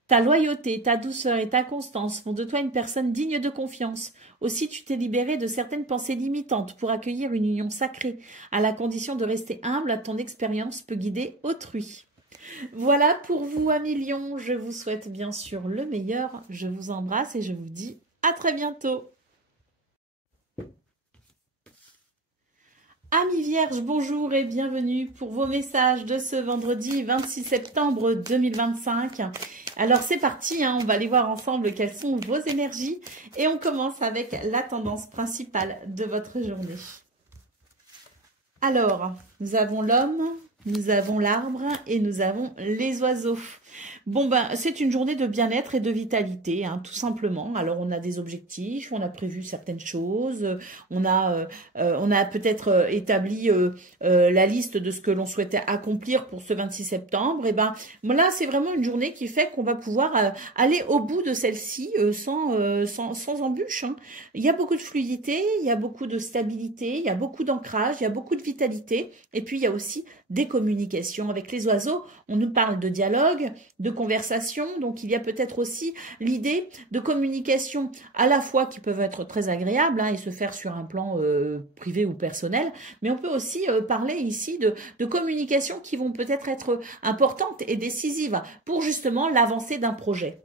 Ta loyauté, ta douceur et ta constance font de toi une personne digne de confiance. Aussi, tu t'es libéré de certaines pensées limitantes pour accueillir une union sacrée, à la condition de rester humble, ton expérience peut guider autrui. Voilà pour vous, amis Lion. Je vous souhaite bien sûr le meilleur. Je vous embrasse et je vous dis à très bientôt. Amis Vierges, bonjour et bienvenue pour vos messages de ce vendredi 26 septembre 2025. Alors c'est parti, hein, on va aller voir ensemble quelles sont vos énergies et on commence avec la tendance principale de votre journée. Alors, nous avons l'homme, nous avons l'arbre et nous avons les oiseaux. Bon, ben, c'est une journée de bien-être et de vitalité, hein, tout simplement. Alors, on a des objectifs, on a prévu certaines choses, on a peut-être établi la liste de ce que l'on souhaitait accomplir pour ce 26 septembre. Et ben, là, c'est vraiment une journée qui fait qu'on va pouvoir aller au bout de celle-ci sans embûche, hein. Il y a beaucoup de fluidité, il y a beaucoup de stabilité, il y a beaucoup d'ancrage, il y a beaucoup de vitalité. Et puis, il y a aussi des communications avec les oiseaux. On nous parle de dialogue, de conversation, donc il y a peut-être aussi l'idée de communication à la fois qui peuvent être très agréables, hein, et se faire sur un plan privé ou personnel, mais on peut aussi parler ici de communications qui vont peut-être être importantes et décisives pour justement l'avancée d'un projet.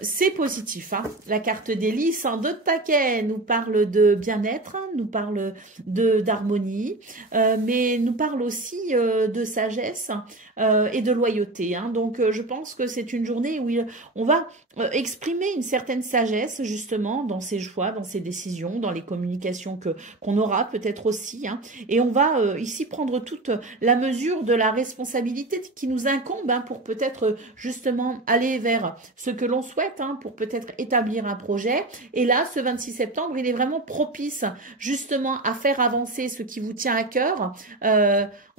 C'est positif, hein. La carte des lys en deux de paquet nous parle de bien-être, nous parle d'harmonie, mais nous parle aussi de sagesse et de loyauté, hein. Donc je pense que c'est une journée où on va exprimer une certaine sagesse justement dans ses choix, dans ses décisions, dans les communications qu'on aura peut-être aussi, hein. Et on va ici prendre toute la mesure de la responsabilité qui nous incombe, hein, pour peut-être justement aller vers ce que l'on souhaite, hein, pour peut-être établir un projet. Et là, ce 26 septembre, il est vraiment propice justement à faire avancer ce qui vous tient à cœur.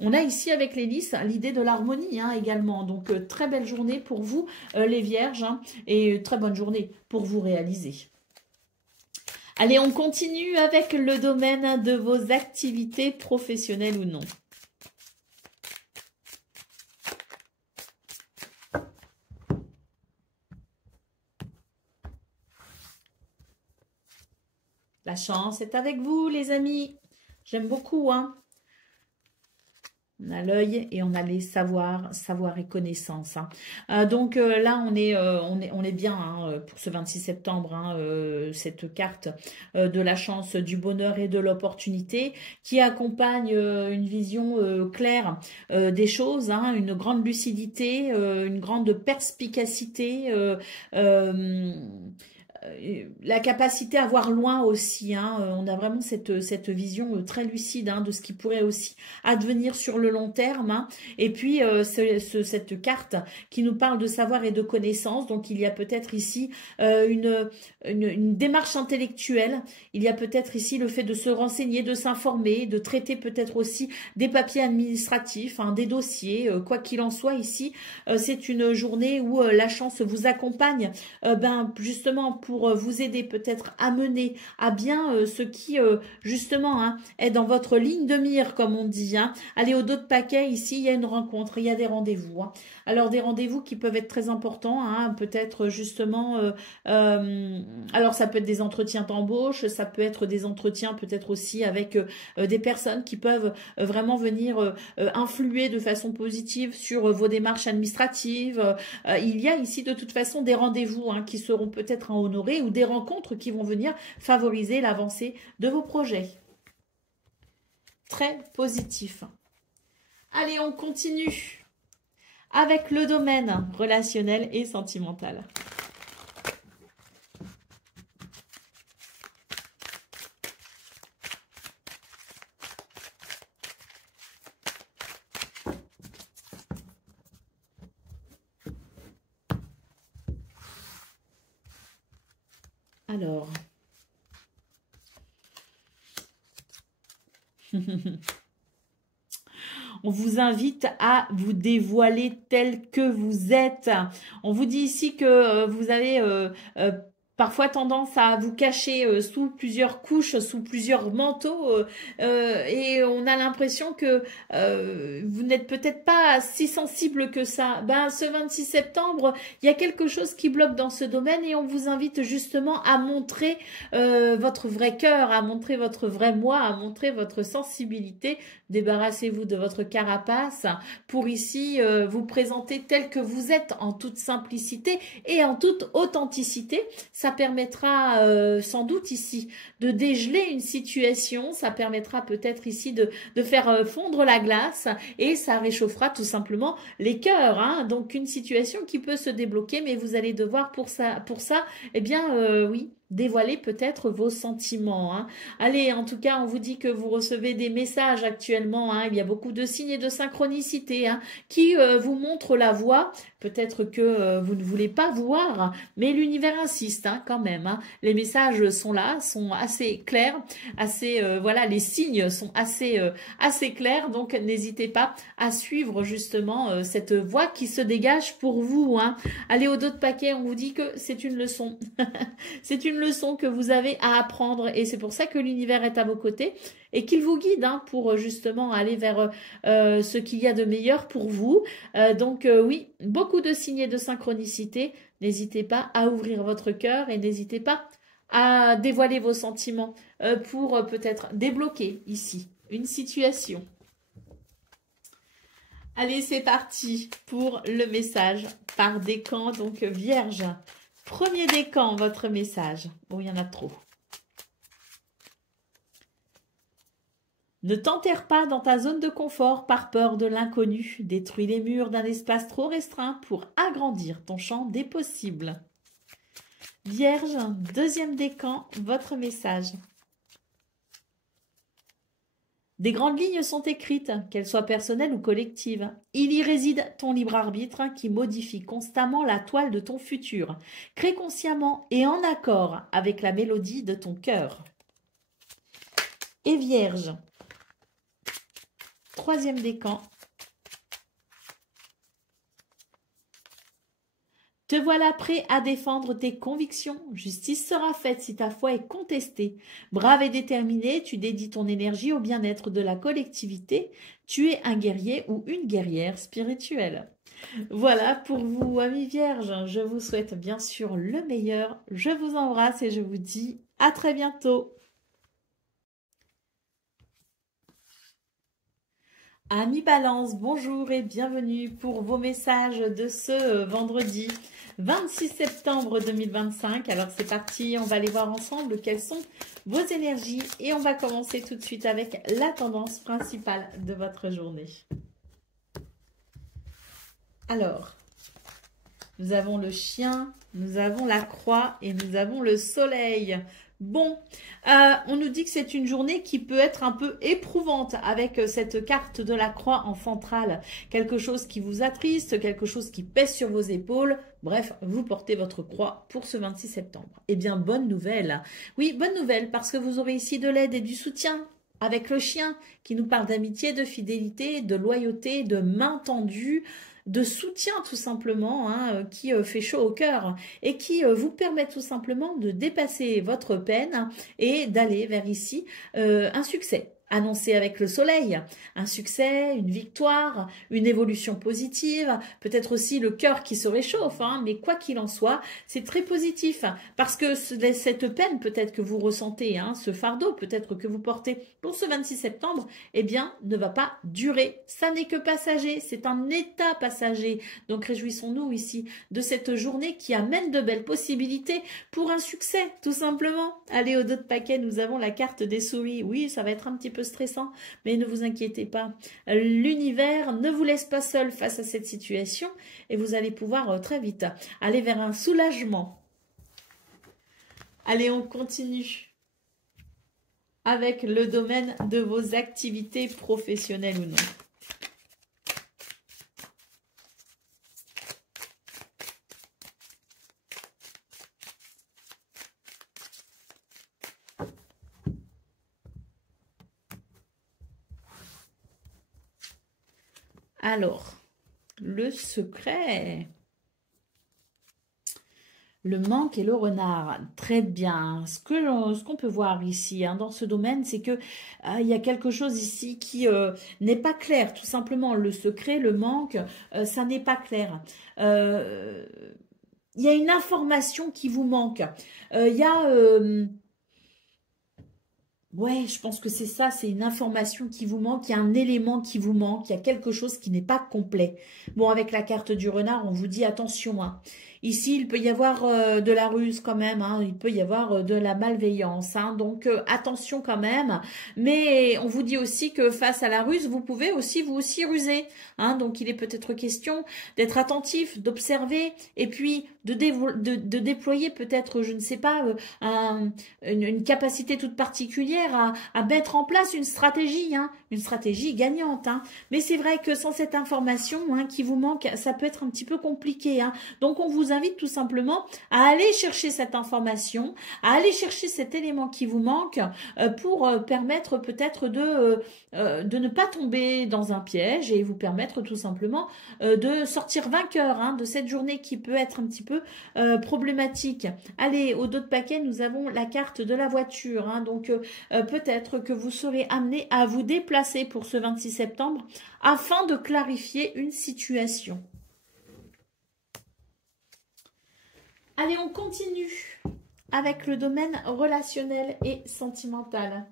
On a ici avec les lys l'idée de l'harmonie, hein, également. Donc, très belle journée pour vous, les vierges, hein, et très bonne journée pour vous réaliser. Allez, on continue avec le domaine de vos activités professionnelles ou non. La chance est avec vous, les amis. J'aime beaucoup, hein. On a l'œil et on a les savoirs, savoir et connaissances. Hein. Donc là, on est bien hein, pour ce 26 septembre, hein, cette carte de la chance, du bonheur et de l'opportunité qui accompagne une vision claire des choses, hein, une grande lucidité, une grande perspicacité, la capacité à voir loin aussi, hein, on a vraiment cette vision très lucide hein, de ce qui pourrait aussi advenir sur le long terme. Hein. Et puis cette carte qui nous parle de savoir et de connaissance, donc il y a peut-être ici une démarche intellectuelle, il y a peut-être ici le fait de se renseigner, de s'informer, de traiter peut-être aussi des papiers administratifs, hein, des dossiers, quoi qu'il en soit ici, c'est une journée où la chance vous accompagne justement pour vous aider peut-être à mener à bien ce qui justement hein, est dans votre ligne de mire comme on dit. Hein. Allez au dos de paquet, ici il y a une rencontre, il y a des rendez-vous. Hein. Alors des rendez-vous qui peuvent être très importants, hein, peut-être justement, alors ça peut être des entretiens d'embauche, ça peut être des entretiens peut-être aussi avec des personnes qui peuvent vraiment venir influer de façon positive sur vos démarches administratives. Il y a ici de toute façon des rendez-vous hein, qui seront peut-être à honorer ou des rencontres qui vont venir favoriser l'avancée de vos projets. Très positif. Allez, on continue avec le domaine relationnel et sentimental. Alors, on vous invite à vous dévoiler tel que vous êtes. On vous dit ici que vous avez parfois tendance à vous cacher sous plusieurs couches, sous plusieurs manteaux et on a l'impression que vous n'êtes peut-être pas si sensible que ça. Ben, ce 26 septembre, il y a quelque chose qui bloque dans ce domaine et on vous invite justement à montrer votre vrai cœur, à montrer votre vrai moi, à montrer votre sensibilité. Débarrassez-vous de votre carapace pour ici vous présenter tel que vous êtes en toute simplicité et en toute authenticité. Ça permettra sans doute ici de dégeler une situation, ça permettra peut-être ici de faire fondre la glace et ça réchauffera tout simplement les cœurs. Hein. Donc une situation qui peut se débloquer, mais vous allez devoir pour ça eh bien oui, dévoiler peut-être vos sentiments. Hein. Allez, en tout cas, on vous dit que vous recevez des messages actuellement. Hein. Il y a beaucoup de signes de synchronicité hein, qui vous montrent la voie. Peut-être que vous ne voulez pas voir, mais l'univers insiste hein, quand même. Hein. Les messages sont là, sont assez clairs, assez voilà, les signes sont assez clairs. Donc n'hésitez pas à suivre justement cette voie qui se dégage pour vous. Hein. Allez au dos de paquet, on vous dit que c'est une leçon. C'est une leçon que vous avez à apprendre et c'est pour ça que l'univers est à vos côtés et qu'il vous guide hein, pour justement aller vers ce qu'il y a de meilleur pour vous. Donc oui, beaucoup de signes de synchronicité. N'hésitez pas à ouvrir votre cœur et n'hésitez pas à dévoiler vos sentiments pour peut-être débloquer ici une situation. Allez, c'est parti pour le message par décan, donc Vierge. Premier décan, votre message. Bon, il y en a trop. Ne t'enterre pas dans ta zone de confort par peur de l'inconnu. Détruis les murs d'un espace trop restreint pour agrandir ton champ des possibles. Vierge, deuxième décan, votre message. Des grandes lignes sont écrites, qu'elles soient personnelles ou collectives. Il y réside ton libre arbitre qui modifie constamment la toile de ton futur. Crée consciemment et en accord avec la mélodie de ton cœur. Et Vierge, troisième décan. Te voilà prêt à défendre tes convictions. Justice sera faite si ta foi est contestée. Brave et déterminé, tu dédies ton énergie au bien-être de la collectivité. Tu es un guerrier ou une guerrière spirituelle. Voilà pour vous, amis vierges. Je vous souhaite bien sûr le meilleur. Je vous embrasse et je vous dis à très bientôt. Amis Balance, bonjour et bienvenue pour vos messages de ce vendredi 26 septembre 2025. Alors c'est parti, on va aller voir ensemble quelles sont vos énergies et on va commencer tout de suite avec la tendance principale de votre journée. Alors, nous avons le chien, nous avons la croix et nous avons le soleil. Bon, on nous dit que c'est une journée qui peut être un peu éprouvante avec cette carte de la croix en centrale. Quelque chose qui vous attriste, quelque chose qui pèse sur vos épaules. Bref, vous portez votre croix pour ce 26 septembre. Eh bien, bonne nouvelle. Oui, bonne nouvelle parce que vous aurez ici de l'aide et du soutien avec le chien qui nous parle d'amitié, de fidélité, de loyauté, de main tendue, de soutien tout simplement, hein, qui fait chaud au cœur et qui vous permet tout simplement de dépasser votre peine et d'aller vers ici un succès. Annoncé avec le soleil, un succès, une victoire, une évolution positive, peut-être aussi le cœur qui se réchauffe, hein, mais quoi qu'il en soit, c'est très positif parce que cette peine peut-être que vous ressentez, hein, ce fardeau peut-être que vous portez pour ce 26 septembre, eh bien, ne va pas durer. Ça n'est que passager, c'est un état passager. Donc réjouissons-nous ici de cette journée qui amène de belles possibilités pour un succès, tout simplement. Allez, au dos de paquet, nous avons la carte des souris. Oui, ça va être un petit peu stressant, mais ne vous inquiétez pas. L'univers ne vous laisse pas seul face à cette situation et vous allez pouvoir très vite aller vers un soulagement. Allez, on continue avec le domaine de vos activités professionnelles ou non. Alors, le secret, le manque et le renard. Très bien. Ce qu'on peut voir ici, hein, dans ce domaine, c'est que il y a quelque chose ici qui n'est pas clair. Tout simplement, le secret, le manque, ça n'est pas clair. Il y a une information qui vous manque. Il y a... Ouais, je pense que c'est ça, c'est une information qui vous manque, il y a un élément qui vous manque, il y a quelque chose qui n'est pas complet. Bon, avec la carte du renard, on vous dit attention, hein. Ici, il peut y avoir de la ruse quand même, hein, il peut y avoir de la malveillance, hein, donc attention quand même. Mais on vous dit aussi que face à la ruse, vous pouvez aussi vous aussi ruser, hein, donc il est peut-être question d'être attentif, d'observer et puis de déployer peut-être, je ne sais pas, une capacité toute particulière à mettre en place une stratégie gagnante. Hein. Mais c'est vrai que sans cette information, hein, qui vous manque, ça peut être un petit peu compliqué. Hein. Donc on vous invite tout simplement à aller chercher cette information, à aller chercher cet élément qui vous manque pour permettre peut-être de ne pas tomber dans un piège et vous permettre tout simplement de sortir vainqueur, hein, de cette journée qui peut être un petit peu problématique. Allez, au dos de paquet, nous avons la carte de la voiture. Hein, donc peut-être que vous serez amené à vous déplacer pour ce 26 septembre afin de clarifier une situation. Allez, on continue avec le domaine relationnel et sentimental.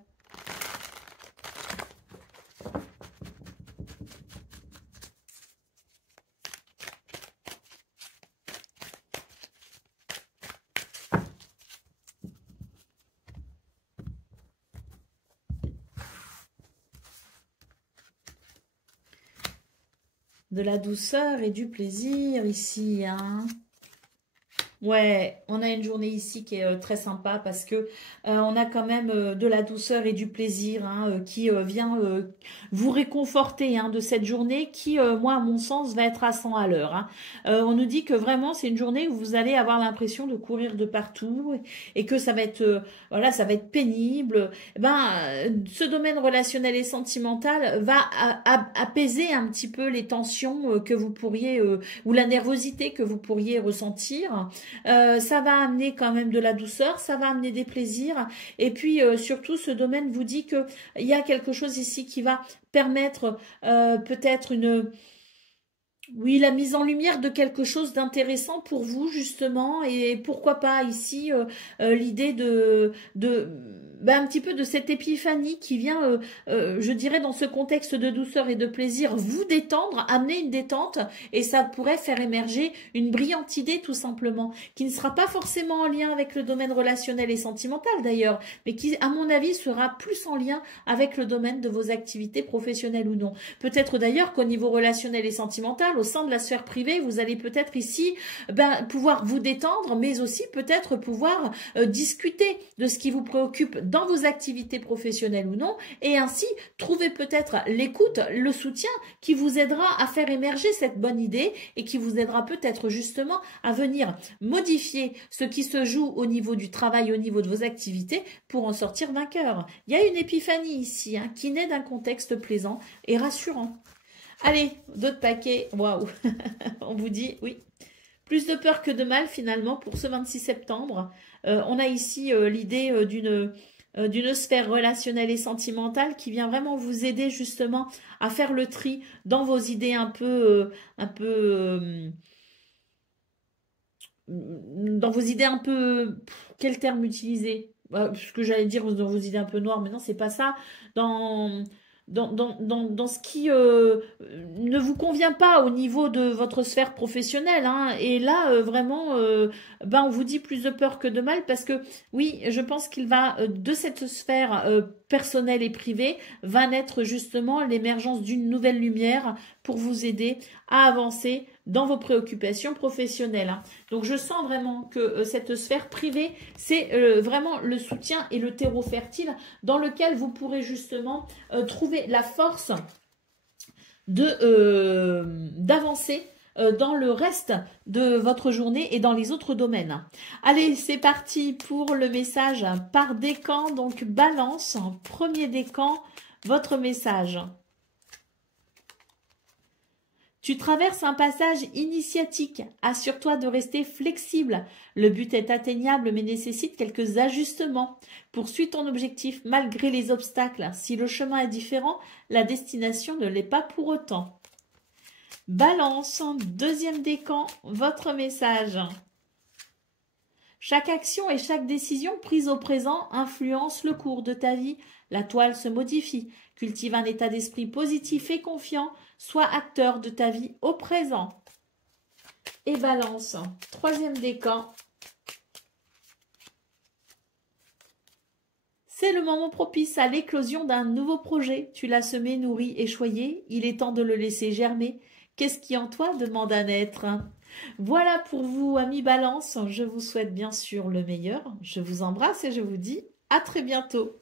De la douceur et du plaisir ici, hein. Ouais, on a une journée ici qui est très sympa parce que on a quand même de la douceur et du plaisir, hein, qui vient vous réconforter, hein, de cette journée qui, moi, à mon sens, va être à 100 à l'heure. Hein. On nous dit que vraiment, c'est une journée où vous allez avoir l'impression de courir de partout et que ça va être, voilà, ça va être pénible. Eh ben, ce domaine relationnel et sentimental va apaiser un petit peu les tensions que vous pourriez, ou la nervosité que vous pourriez ressentir. Ça va amener quand même de la douceur, ça va amener des plaisirs et puis surtout ce domaine vous dit que il y a quelque chose ici qui va permettre peut-être la mise en lumière de quelque chose d'intéressant pour vous justement et pourquoi pas ici l'idée un petit peu de cette épiphanie qui vient, je dirais, dans ce contexte de douceur et de plaisir, vous détendre, amener une détente, et ça pourrait faire émerger une brillante idée tout simplement, qui ne sera pas forcément en lien avec le domaine relationnel et sentimental d'ailleurs, mais qui, à mon avis, sera plus en lien avec le domaine de vos activités professionnelles ou non. Peut-être d'ailleurs qu'au niveau relationnel et sentimental, au sein de la sphère privée, vous allez peut-être ici pouvoir vous détendre, mais aussi peut-être pouvoir discuter de ce qui vous préoccupe dans vos activités professionnelles ou non, et ainsi trouver peut-être l'écoute, le soutien qui vous aidera à faire émerger cette bonne idée et qui vous aidera peut-être justement à venir modifier ce qui se joue au niveau du travail, au niveau de vos activités pour en sortir vainqueur. Il y a une épiphanie ici qui naît d'un contexte plaisant et rassurant. Allez, d'autres paquets, waouh, on vous dit oui. Plus de peur que de mal finalement pour ce 26 septembre. On a ici l'idée d'une sphère relationnelle et sentimentale qui vient vraiment vous aider justement à faire le tri dans vos idées dans vos idées un peu, quel terme utiliser? Ce que j'allais dire dans vos idées un peu noires, mais non, c'est pas ça. Dans ce qui ne vous convient pas au niveau de votre sphère professionnelle. Et là, vraiment, on vous dit plus de peur que de mal parce que, oui, je pense qu'il va, de cette sphère personnelle et privée, va naître justement l'émergence d'une nouvelle lumière pour vous aider à avancer dans vos préoccupations professionnelles. Donc, je sens vraiment que cette sphère privée, c'est vraiment le soutien et le terreau fertile dans lequel vous pourrez justement trouver la force d'avancer dans le reste de votre journée et dans les autres domaines. Allez, c'est parti pour le message par décan. Donc, Balance, premier décan, votre message. Tu traverses un passage initiatique. Assure-toi de rester flexible. Le but est atteignable mais nécessite quelques ajustements. Poursuis ton objectif malgré les obstacles. Si le chemin est différent, la destination ne l'est pas pour autant. Balance, deuxième décan, votre message. Chaque action et chaque décision prise au présent influence le cours de ta vie. La toile se modifie. Cultive un état d'esprit positif et confiant. Sois acteur de ta vie au présent. Et Balance, troisième décan. C'est le moment propice à l'éclosion d'un nouveau projet. Tu l'as semé, nourri et choyé. Il est temps de le laisser germer. Qu'est-ce qui en toi demande à naître? Voilà pour vous, amis Balance. Je vous souhaite bien sûr le meilleur. Je vous embrasse et je vous dis à très bientôt.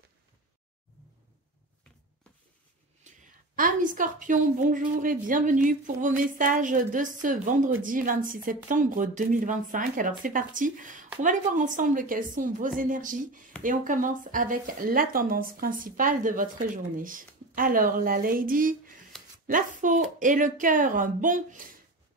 Amis Scorpions, bonjour et bienvenue pour vos messages de ce vendredi 26 septembre 2025. Alors c'est parti, on va aller voir ensemble quelles sont vos énergies et on commence avec la tendance principale de votre journée. Alors la Lady, la Faux et le cœur. Bon,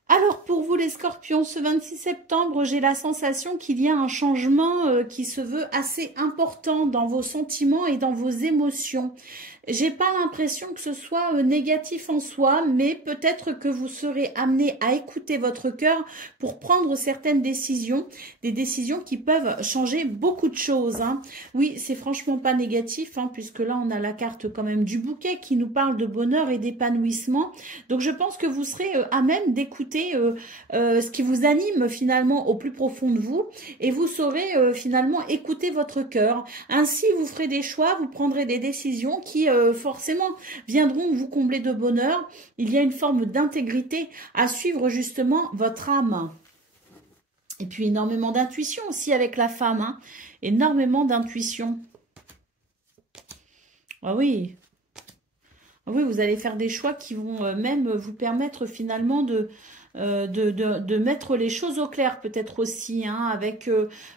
alors pour vous les Scorpions, ce 26 septembre, j'ai la sensation qu'il y a un changement qui se veut assez important dans vos sentiments et dans vos émotions. J'ai pas l'impression que ce soit négatif en soi, mais peut-être que vous serez amené à écouter votre cœur pour prendre certaines décisions, des décisions qui peuvent changer beaucoup de choses. Oui, c'est franchement pas négatif, puisque là on a la carte quand même du bouquet qui nous parle de bonheur et d'épanouissement. Donc je pense que vous serez à même d'écouter ce qui vous anime finalement au plus profond de vous, et vous saurez finalement écouter votre cœur. Ainsi vous ferez des choix, vous prendrez des décisions qui forcément viendront vous combler de bonheur. Il y a une forme d'intégrité à suivre justement votre âme. Et puis énormément d'intuition aussi avec la femme, énormément d'intuition. Ah oui. Ah oui, vous allez faire des choix qui vont même vous permettre finalement de mettre les choses au clair, peut-être aussi, avec,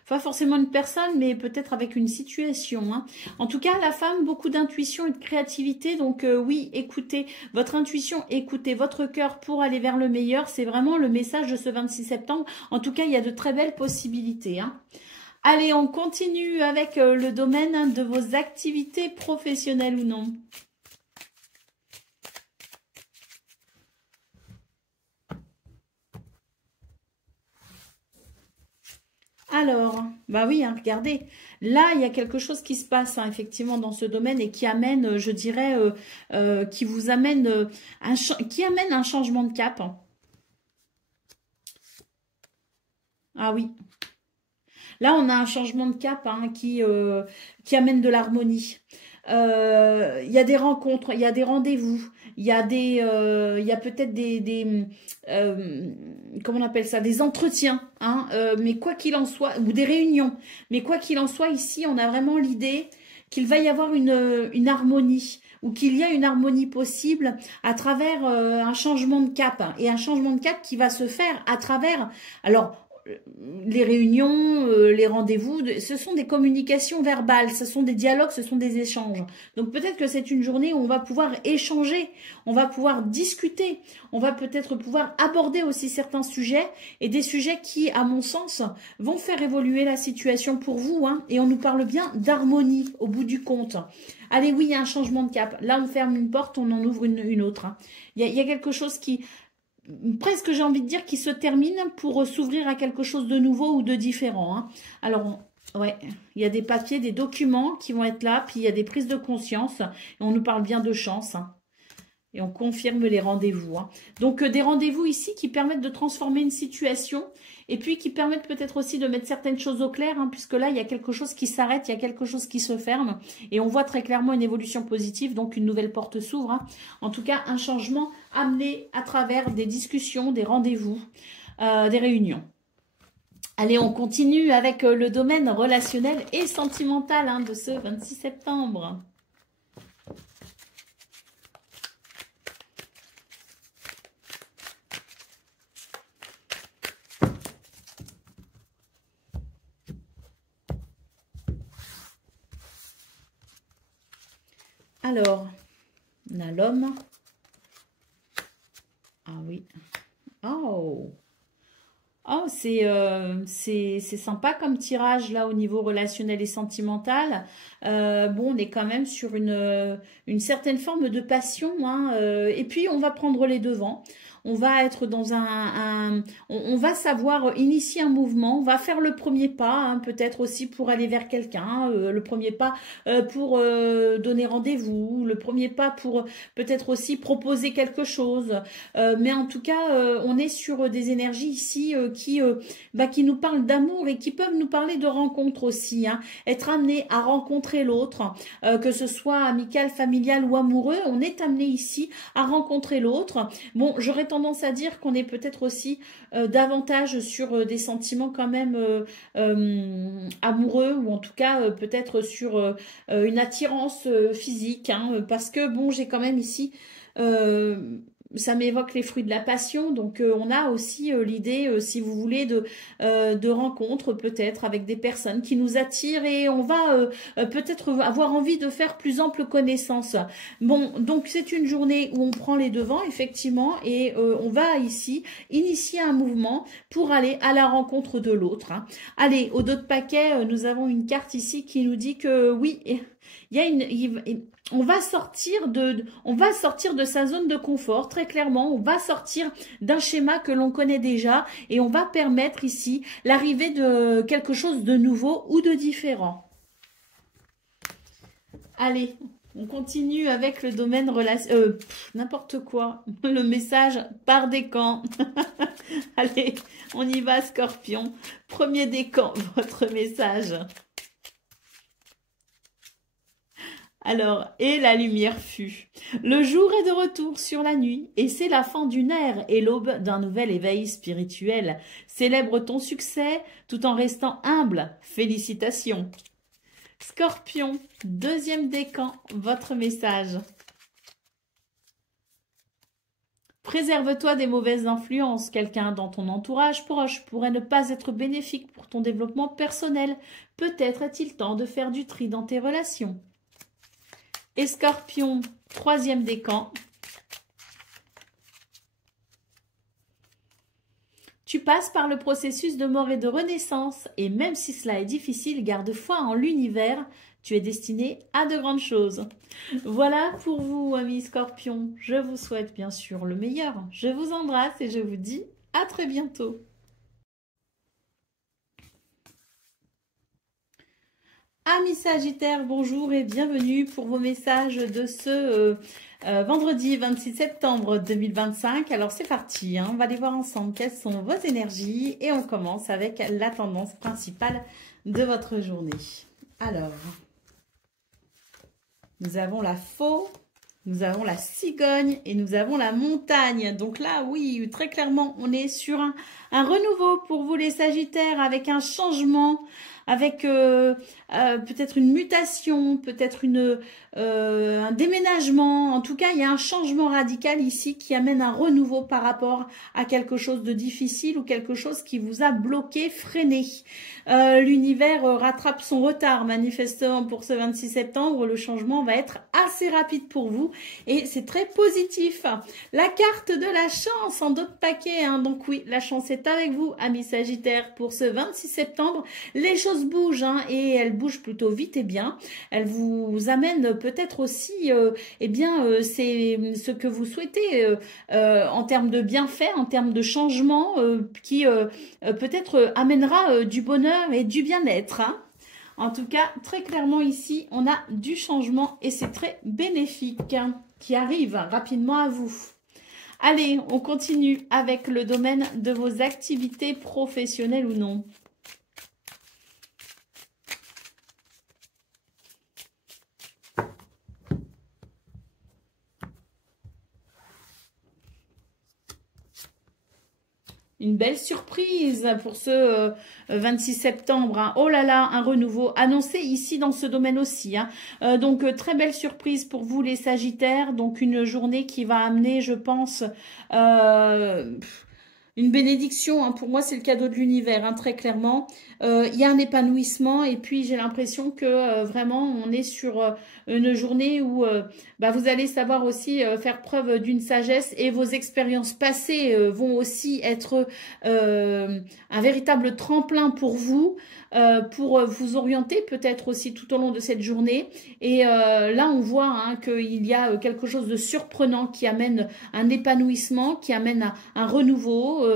pas forcément une personne, mais peut-être avec une situation. En tout cas, la femme, beaucoup d'intuition et de créativité, donc oui, écoutez votre intuition, écoutez votre cœur pour aller vers le meilleur, c'est vraiment le message de ce 26 septembre. En tout cas, il y a de très belles possibilités. Allez, on continue avec le domaine de vos activités professionnelles ou non. Alors, bah oui, hein, regardez, là, il y a quelque chose qui se passe, hein, effectivement, dans ce domaine et qui amène, je dirais, qui vous amène, qui amène un changement de cap. Ah oui, là, on a un changement de cap hein, qui amène de l'harmonie. Il y a des rencontres, il y a des rendez-vous, il y a peut-être comment on appelle ça, des entretiens, hein, mais quoi qu'il en soit, ou des réunions. Mais quoi qu'il en soit, ici, on a vraiment l'idée qu'il va y avoir une harmonie ou qu'il y a une harmonie possible à travers un changement de cap hein, et un changement de cap qui va se faire à travers. Alors, les réunions, les rendez-vous, ce sont des communications verbales, ce sont des dialogues, ce sont des échanges. Donc peut-être que c'est une journée où on va pouvoir échanger, on va pouvoir discuter, on va peut-être pouvoir aborder aussi certains sujets et des sujets qui, à mon sens, vont faire évoluer la situation pour vous. Hein, et on nous parle bien d'harmonie au bout du compte. Allez, oui, il y a un changement de cap. Là, on ferme une porte, on en ouvre une autre. Hein. Il y a quelque chose qui presque j'ai envie de dire qui se termine pour s'ouvrir à quelque chose de nouveau ou de différent. Hein. Alors, ouais, il y a des papiers, des documents qui vont être là, puis il y a des prises de conscience, et on nous parle bien de chance. Hein. Et on confirme les rendez-vous. Hein. Donc, des rendez-vous ici qui permettent de transformer une situation et puis qui permettent peut-être aussi de mettre certaines choses au clair, hein, puisque là, il y a quelque chose qui s'arrête, il y a quelque chose qui se ferme et on voit très clairement une évolution positive, donc une nouvelle porte s'ouvre. Hein. En tout cas, un changement amené à travers des discussions, des rendez-vous, des réunions. Allez, on continue avec le domaine relationnel et sentimental hein, de ce 26 septembre. Alors, on a l'homme. Ah oui. Oh, oh c'est sympa comme tirage là au niveau relationnel et sentimental. Bon, on est quand même sur une certaine forme de passion. Hein, et puis, on va prendre les devants. On va être dans on va savoir initier un mouvement, on va faire le premier pas, hein, peut-être aussi pour aller vers quelqu'un, le premier pas pour donner rendez-vous, le premier pas pour peut-être aussi proposer quelque chose. Mais en tout cas, on est sur des énergies ici qui nous parlent d'amour et qui peuvent nous parler de rencontre aussi. Hein. Être amené à rencontrer l'autre, que ce soit amical, familial ou amoureux, on est amené ici à rencontrer l'autre. Bon, j'aurais tendance à dire qu'on est peut-être aussi davantage sur des sentiments quand même amoureux ou en tout cas peut-être sur une attirance physique hein, parce que bon j'ai quand même ici ça m'évoque les fruits de la passion, donc on a aussi l'idée, si vous voulez, de rencontres peut-être avec des personnes qui nous attirent et on va peut-être avoir envie de faire plus ample connaissance. Bon, donc c'est une journée où on prend les devants, effectivement, et on va ici initier un mouvement pour aller à la rencontre de l'autre. Hein. Allez, au dos de paquet, nous avons une carte ici qui nous dit que oui, il y a on va sortir de sa zone de confort, très clairement. On va sortir d'un schéma que l'on connaît déjà et on va permettre ici l'arrivée de quelque chose de nouveau ou de différent. Allez, on continue avec le domaine relation. N'importe quoi. Le message par décan. Allez, on y va, Scorpion. Premier décan, votre message. Alors, et la lumière fut. Le jour est de retour sur la nuit, et c'est la fin d'une ère et l'aube d'un nouvel éveil spirituel. Célèbre ton succès tout en restant humble. Félicitations. Scorpion, deuxième décan, votre message. Préserve-toi des mauvaises influences. Quelqu'un dans ton entourage proche pourrait ne pas être bénéfique pour ton développement personnel. Peut-être est-il temps de faire du tri dans tes relations. Et Scorpion, troisième décan. Tu passes par le processus de mort et de renaissance, et même si cela est difficile, garde foi en l'univers, tu es destiné à de grandes choses. Voilà pour vous, amis Scorpions. Je vous souhaite bien sûr le meilleur. Je vous embrasse et je vous dis à très bientôt. Amis Sagittaires, bonjour et bienvenue pour vos messages de ce vendredi 26 septembre 2025. Alors c'est parti, hein, on va aller voir ensemble quelles sont vos énergies et on commence avec la tendance principale de votre journée. Alors, nous avons la faux, nous avons la cigogne et nous avons la montagne. Donc là, oui, très clairement, on est sur un renouveau pour vous les Sagittaires avec un changement, avec peut-être une mutation, peut-être un déménagement. En tout cas, il y a un changement radical ici qui amène un renouveau par rapport à quelque chose de difficile ou quelque chose qui vous a bloqué, freiné. L'univers rattrape son retard manifestement pour ce 26 septembre. Le changement va être assez rapide pour vous et c'est très positif. La carte de la chance en d'autres paquets. Hein. Donc oui, la chance est avec vous, amis Sagittaires, pour ce 26 septembre. Les choses bougent hein, et elles bougent plutôt vite et bien. Elles vous amènent peut-être aussi c'est ce que vous souhaitez en termes de bienfaits, en termes de changement qui peut-être amènera du bonheur et du bien-être. Hein. En tout cas, très clairement ici, on a du changement et c'est très bénéfique hein, qui arrive rapidement à vous. Allez, on continue avec le domaine de vos activités professionnelles ou non. Une belle surprise pour ce 26 septembre. Hein. Oh là là, un renouveau annoncé ici dans ce domaine aussi. Hein. Donc, très belle surprise pour vous les Sagittaires. Donc, une journée qui va amener, je pense, une bénédiction. Hein. Pour moi, c'est le cadeau de l'univers, hein, très clairement. Il y a un épanouissement et puis j'ai l'impression que vraiment, on est sur une journée où vous allez savoir aussi faire preuve d'une sagesse et vos expériences passées vont aussi être un véritable tremplin pour vous orienter peut-être aussi tout au long de cette journée. Et là, on voit hein, qu'il y a quelque chose de surprenant qui amène un épanouissement, qui amène un renouveau.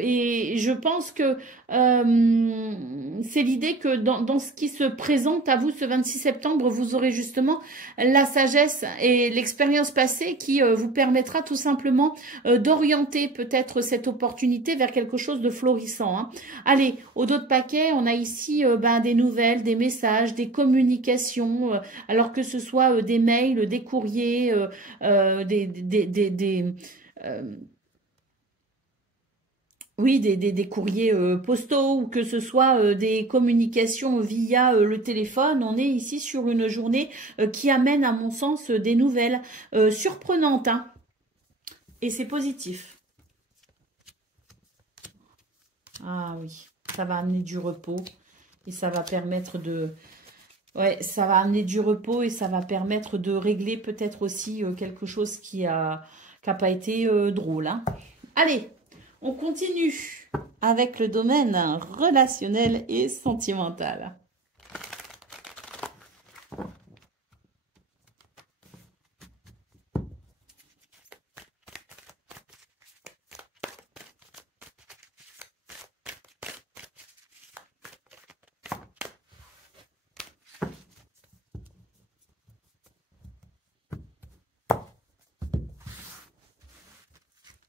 Et je pense que c'est l'idée que dans ce qui se présente à vous ce 26 septembre, vous aurez justement la sagesse et l'expérience passée qui vous permettra tout simplement d'orienter peut-être cette opportunité vers quelque chose de florissant. Hein. Allez, au dos de paquet, on a ici des nouvelles, des messages, des communications, alors que ce soit des mails, des courriers, des courriers postaux ou que ce soit des communications via le téléphone. On est ici sur une journée qui amène, à mon sens, des nouvelles surprenantes. Hein. Et c'est positif. Ah oui, ça va amener du repos et ça va permettre de... Ouais, ça va amener du repos et ça va permettre de régler peut-être aussi quelque chose qui a pas été drôle. Hein. Allez, on continue avec le domaine relationnel et sentimental.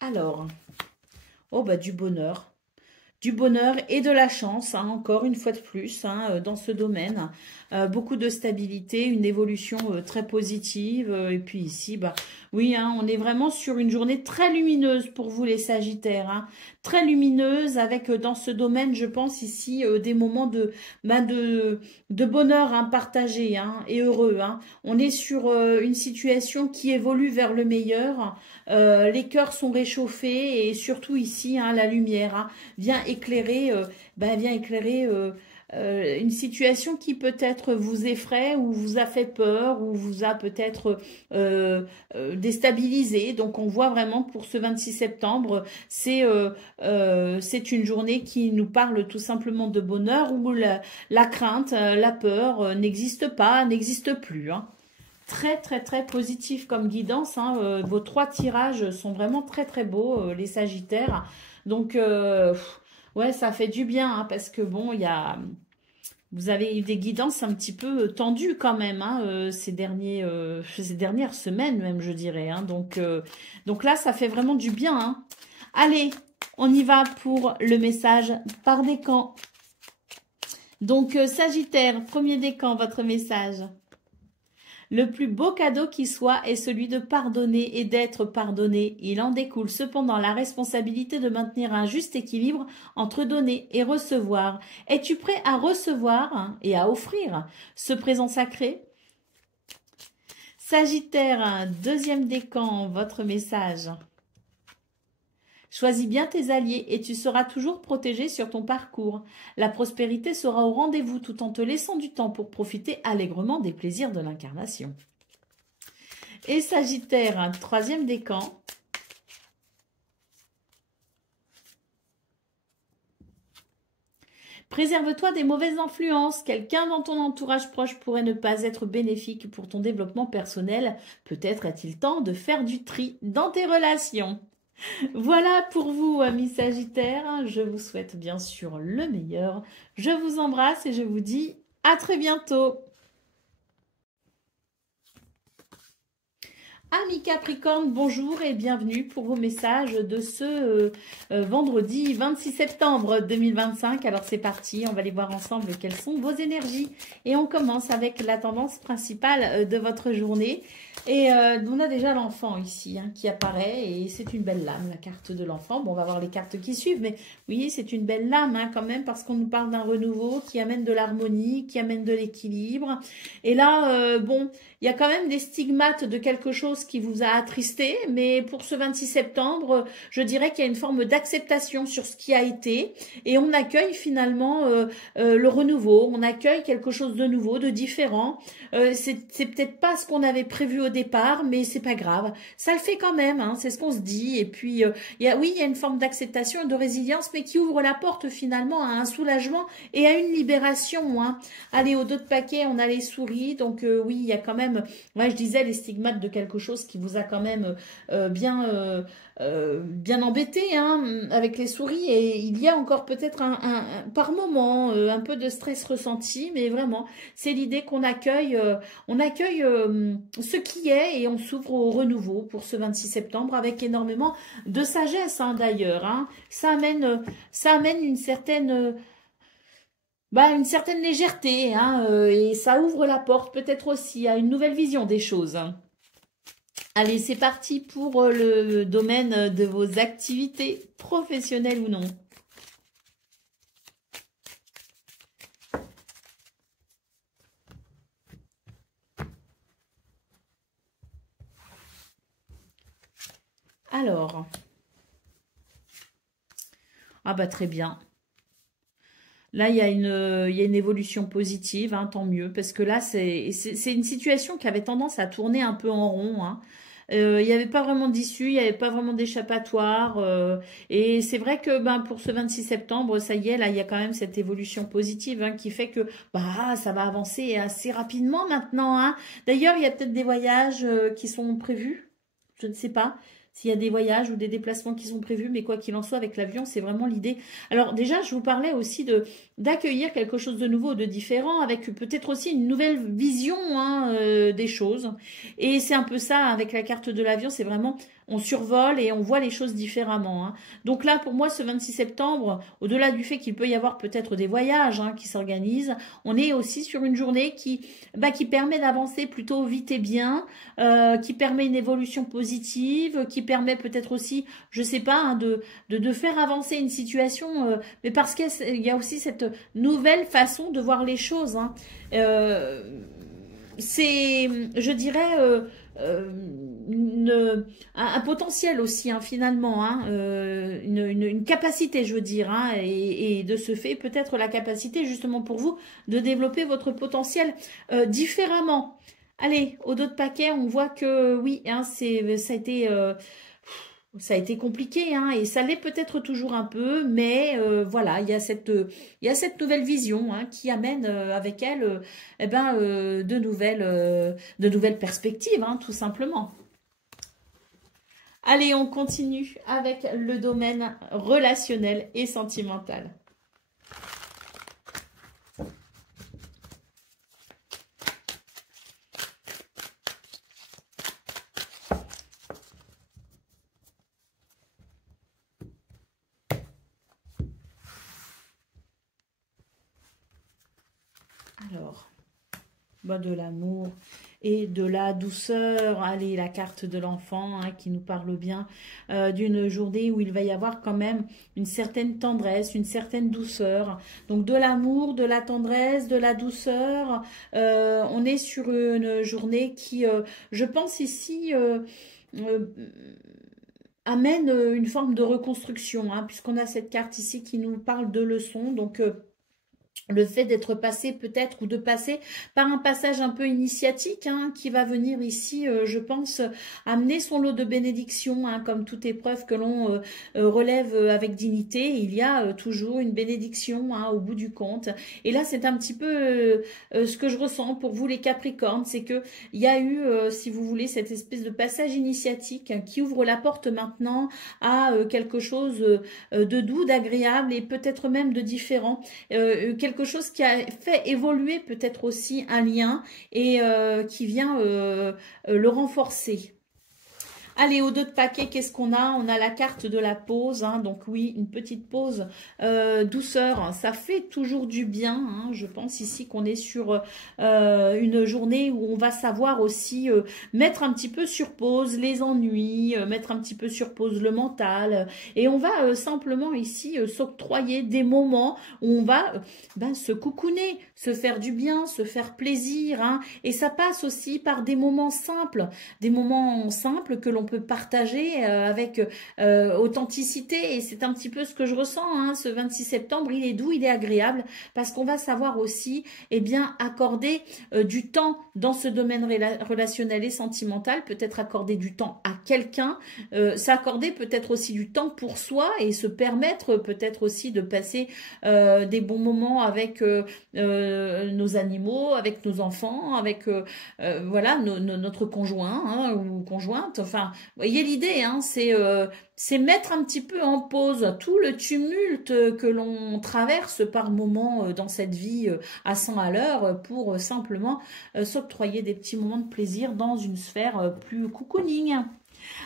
Alors, oh du bonheur. Du bonheur et de la chance, hein, encore une fois de plus, hein, dans ce domaine. Beaucoup de stabilité, une évolution très positive. Et puis ici, oui, hein, on est vraiment sur une journée très lumineuse pour vous les Sagittaires. Hein, très lumineuse avec dans ce domaine, je pense ici, des moments de bonheur hein, partagé hein, et heureux. Hein. On est sur une situation qui évolue vers le meilleur. Les cœurs sont réchauffés et surtout ici, hein, la lumière hein, vient éclairer, une situation qui peut-être vous effraie ou vous a fait peur ou vous a peut-être déstabilisé. Donc on voit vraiment pour ce 26 septembre, c'est une journée qui nous parle tout simplement de bonheur où la crainte, la peur n'existe pas, n'existe plus. Hein. Très, très, très positif comme guidance. Hein. Vos 3 tirages sont vraiment très, très beaux, les Sagittaires. Donc, ouais, ça fait du bien, hein, parce que bon, il y a Vous avez eu des guidances un petit peu tendues quand même, hein, ces dernières semaines même, je dirais. Hein. Donc là, ça fait vraiment du bien. Hein. Allez, on y va pour le message par décan. Donc, Sagittaire, premier décan, votre message. Le plus beau cadeau qui soit est celui de pardonner et d'être pardonné. Il en découle cependant la responsabilité de maintenir un juste équilibre entre donner et recevoir. Es-tu prêt à recevoir et à offrir ce présent sacré? Sagittaire, deuxième décan, votre message. Choisis bien tes alliés et tu seras toujours protégé sur ton parcours. La prospérité sera au rendez-vous tout en te laissant du temps pour profiter allègrement des plaisirs de l'incarnation. Et Sagittaire, un troisième décan. Préserve-toi des mauvaises influences. Quelqu'un dans ton entourage proche pourrait ne pas être bénéfique pour ton développement personnel. Peut-être est-il temps de faire du tri dans tes relations. Voilà pour vous, amis Sagittaires. Je vous souhaite bien sûr le meilleur. Je vous embrasse et je vous dis à très bientôt. Amis Capricorne, bonjour et bienvenue pour vos messages de ce vendredi 26 septembre 2025. Alors c'est parti, on va aller voir ensemble quelles sont vos énergies. Et on commence avec la tendance principale de votre journée. Et on a déjà l'enfant ici qui apparaît et c'est une belle lame, la carte de l'enfant. Bon, on va voir les cartes qui suivent, mais oui, c'est une belle lame quand même parce qu'on nous parle d'un renouveau qui amène de l'harmonie, qui amène de l'équilibre. Et là, bon, il y a quand même des stigmates de quelque chose qui vous a attristé, mais pour ce 26 septembre, je dirais qu'il y a une forme d'acceptation sur ce qui a été et on accueille finalement le renouveau, on accueille quelque chose de nouveau, de différent. C'est peut-être pas ce qu'on avait prévu au départ, mais c'est pas grave. Ça le fait quand même, hein, c'est ce qu'on se dit. Et puis, il y a une forme d'acceptation et de résilience, mais qui ouvre la porte finalement à un soulagement et à une libération. Hein. Allez, au dos de paquet, on a les souris. Donc oui, il y a quand même, ouais, je disais, les stigmates de quelque chose qui vous a quand même bien embêté hein, avec les souris. Et il y a encore peut-être par moment un peu de stress ressenti, mais vraiment, c'est l'idée qu'on accueille, ce qui est et on s'ouvre au renouveau pour ce 26 septembre avec énormément de sagesse hein, d'ailleurs. Hein. Ça amène une certaine légèreté hein, et ça ouvre la porte peut-être aussi à une nouvelle vision des choses. Allez, c'est parti pour le domaine de vos activités professionnelles ou non. Alors, ah bah très bien. Là, il y a une évolution positive, hein, tant mieux, parce que là, c'est une situation qui avait tendance à tourner un peu en rond. Hein. Il n'y avait pas vraiment d'issue, il n'y avait pas vraiment d'échappatoire. Et c'est vrai que pour ce 26 septembre, ça y est, là, il y a quand même cette évolution positive hein, qui fait que ça va avancer assez rapidement maintenant. Hein. D'ailleurs, il y a peut-être des voyages qui sont prévus, je ne sais pas. S'il y a des voyages ou des déplacements qui sont prévus, mais quoi qu'il en soit, avec l'avion, c'est vraiment l'idée. Alors déjà, je vous parlais aussi d'accueillir quelque chose de nouveau, de différent, avec peut-être aussi une nouvelle vision hein, des choses. Et c'est un peu ça, avec la carte de l'avion, c'est vraiment, on survole et on voit les choses différemment. Hein. Donc là, pour moi, ce 26 septembre, au-delà du fait qu'il peut y avoir peut-être des voyages hein, qui s'organisent, on est aussi sur une journée qui permet d'avancer plutôt vite et bien, qui permet une évolution positive, qui permet peut-être aussi, je sais pas, hein, de faire avancer une situation, mais parce qu'il y a aussi cette nouvelle façon de voir les choses. Hein. C'est, je dirais, un potentiel aussi, hein, finalement, hein, une capacité, je veux dire, hein, et de ce fait, peut-être la capacité, justement, pour vous, de développer votre potentiel différemment. Allez, au dos de paquet, on voit que oui, hein, ça a été compliqué, hein, et ça l'est peut-être toujours un peu, mais voilà, il y a cette nouvelle vision hein, qui amène avec elle de nouvelles perspectives, hein, tout simplement. Allez, on continue avec le domaine relationnel et sentimental. choix de l'amour et de la douceur. Allez, la carte de l'enfant hein, qui nous parle bien d'une journée où il va y avoir quand même une certaine tendresse, une certaine douceur. Donc de l'amour, de la tendresse, de la douceur. On est sur une journée qui, je pense ici... amène une forme de reconstruction, hein, puisqu'on a cette carte ici qui nous parle de leçons. Donc, le fait d'être passé peut-être ou de passer par un passage un peu initiatique hein, qui va venir ici, je pense, amener son lot de bénédictions, hein, comme toute épreuve que l'on relève avec dignité. Il y a toujours une bénédiction hein, au bout du compte. Et là, c'est un petit peu ce que je ressens pour vous les Capricornes, c'est que il y a eu, si vous voulez, cette espèce de passage initiatique qui ouvre la porte maintenant à quelque chose de doux, d'agréable et peut-être même de différent. Quelque chose qui a fait évoluer peut-être aussi un lien et qui vient le renforcer. Allez, au dos de paquet, qu'est-ce qu'on a? On a la carte de la pause, hein, donc oui, une petite pause, douceur, ça fait toujours du bien, hein, je pense ici qu'on est sur une journée où on va savoir aussi mettre un petit peu sur pause les ennuis, mettre un petit peu sur pause le mental, et on va simplement ici s'octroyer des moments où on va se coucouner, se faire du bien, se faire plaisir, hein, et ça passe aussi par des moments simples que l'on peut partager avec authenticité, et c'est un petit peu ce que je ressens hein, ce 26 septembre, il est doux, il est agréable, parce qu'on va savoir aussi accorder du temps dans ce domaine relationnel et sentimental, peut-être accorder du temps à quelqu'un, s'accorder peut-être aussi du temps pour soi et se permettre peut-être aussi de passer des bons moments avec nos animaux, avec nos enfants, avec voilà notre conjoint hein, ou conjointe. Enfin, vous voyez l'idée, hein, c'est mettre un petit peu en pause tout le tumulte que l'on traverse par moments dans cette vie à 100 à l'heure pour simplement s'octroyer des petits moments de plaisir dans une sphère plus cocooning.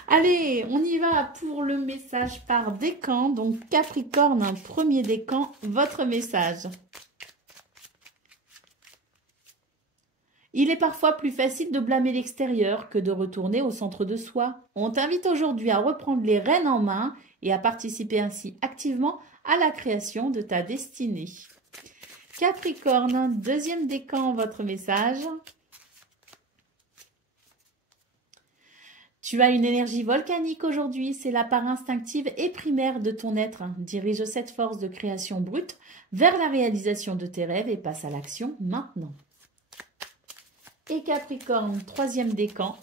Allez, on y va pour le message par décan. Donc Capricorne, un premier décan, votre message. Il est parfois plus facile de blâmer l'extérieur que de retourner au centre de soi. On t'invite aujourd'hui à reprendre les rênes en main et à participer ainsi activement à la création de ta destinée. Capricorne, deuxième décan, votre message. Tu as une énergie volcanique aujourd'hui, c'est la part instinctive et primaire de ton être. Dirige cette force de création brute vers la réalisation de tes rêves et passe à l'action maintenant. Et Capricorne, troisième décan.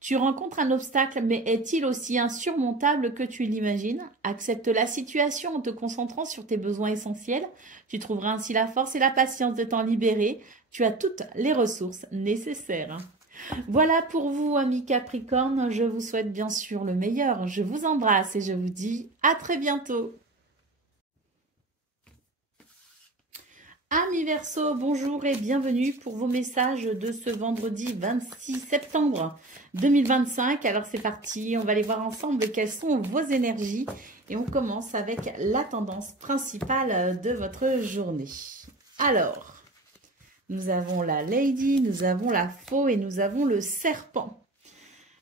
Tu rencontres un obstacle, mais est-il aussi insurmontable que tu l'imagines? Accepte la situation en te concentrant sur tes besoins essentiels. Tu trouveras ainsi la force et la patience de t'en libérer. Tu as toutes les ressources nécessaires. Voilà pour vous, amis Capricorne. Je vous souhaite bien sûr le meilleur. Je vous embrasse et je vous dis à très bientôt. Amis Verseau, bonjour et bienvenue pour vos messages de ce vendredi 26 septembre 2025. Alors c'est parti, on va aller voir ensemble quelles sont vos énergies et on commence avec la tendance principale de votre journée. Alors, nous avons la Lady, nous avons la Faux et nous avons le Serpent.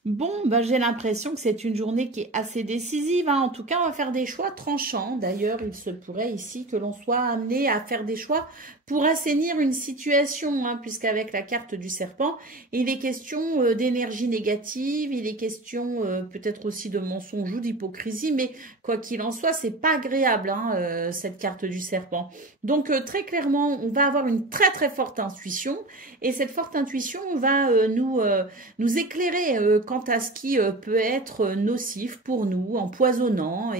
Bon, j'ai l'impression que c'est une journée qui est assez décisive. Hein. En tout cas, on va faire des choix tranchants. D'ailleurs, il se pourrait ici que l'on soit amené à faire des choix pour assainir une situation, hein, puisqu'avec la carte du serpent, il est question d'énergie négative, il est question peut-être aussi de mensonge ou d'hypocrisie, mais quoi qu'il en soit, c'est pas agréable, hein, cette carte du serpent. Donc, très clairement, on va avoir une très très forte intuition, et cette forte intuition va nous éclairer quant à ce qui peut être nocif pour nous, empoisonnant,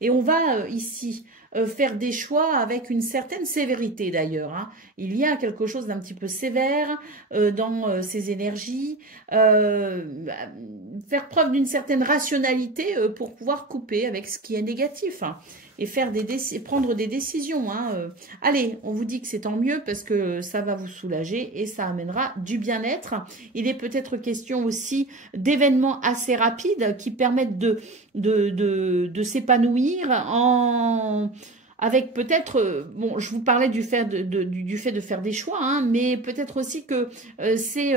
et on va ici faire des choix avec une certaine sévérité d'ailleurs. Hein. Il y a quelque chose d'un petit peu sévère dans ces énergies, faire preuve d'une certaine rationalité pour pouvoir couper avec ce qui est négatif. Hein. Et prendre des décisions. Hein. Allez, on vous dit que c'est tant mieux parce que ça va vous soulager et ça amènera du bien-être. Il est peut-être question aussi d'événements assez rapides qui permettent de s'épanouir avec peut-être, bon, je vous parlais du fait du fait de faire des choix, hein, mais peut-être aussi que c'est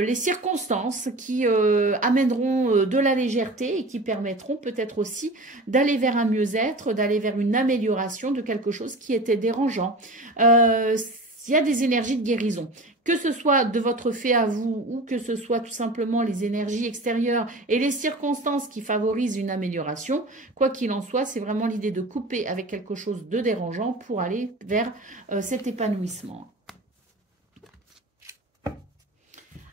les circonstances qui amèneront de la légèreté et qui permettront peut-être aussi d'aller vers un mieux-être, d'aller vers une amélioration de quelque chose qui était dérangeant. Il y a des énergies de guérison. Que ce soit de votre fait à vous ou que ce soit tout simplement les énergies extérieures et les circonstances qui favorisent une amélioration, quoi qu'il en soit, c'est vraiment l'idée de couper avec quelque chose de dérangeant pour aller vers cet épanouissement.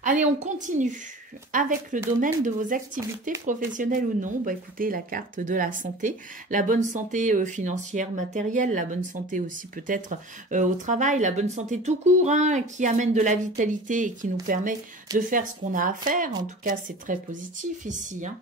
Allez, on continue avec le domaine de vos activités professionnelles ou non. Bah, écoutez, la carte de la santé, la bonne santé financière, matérielle, la bonne santé aussi peut-être au travail, la bonne santé tout court, hein, qui amène de la vitalité et qui nous permet de faire ce qu'on a à faire. En tout cas, c'est très positif ici, hein.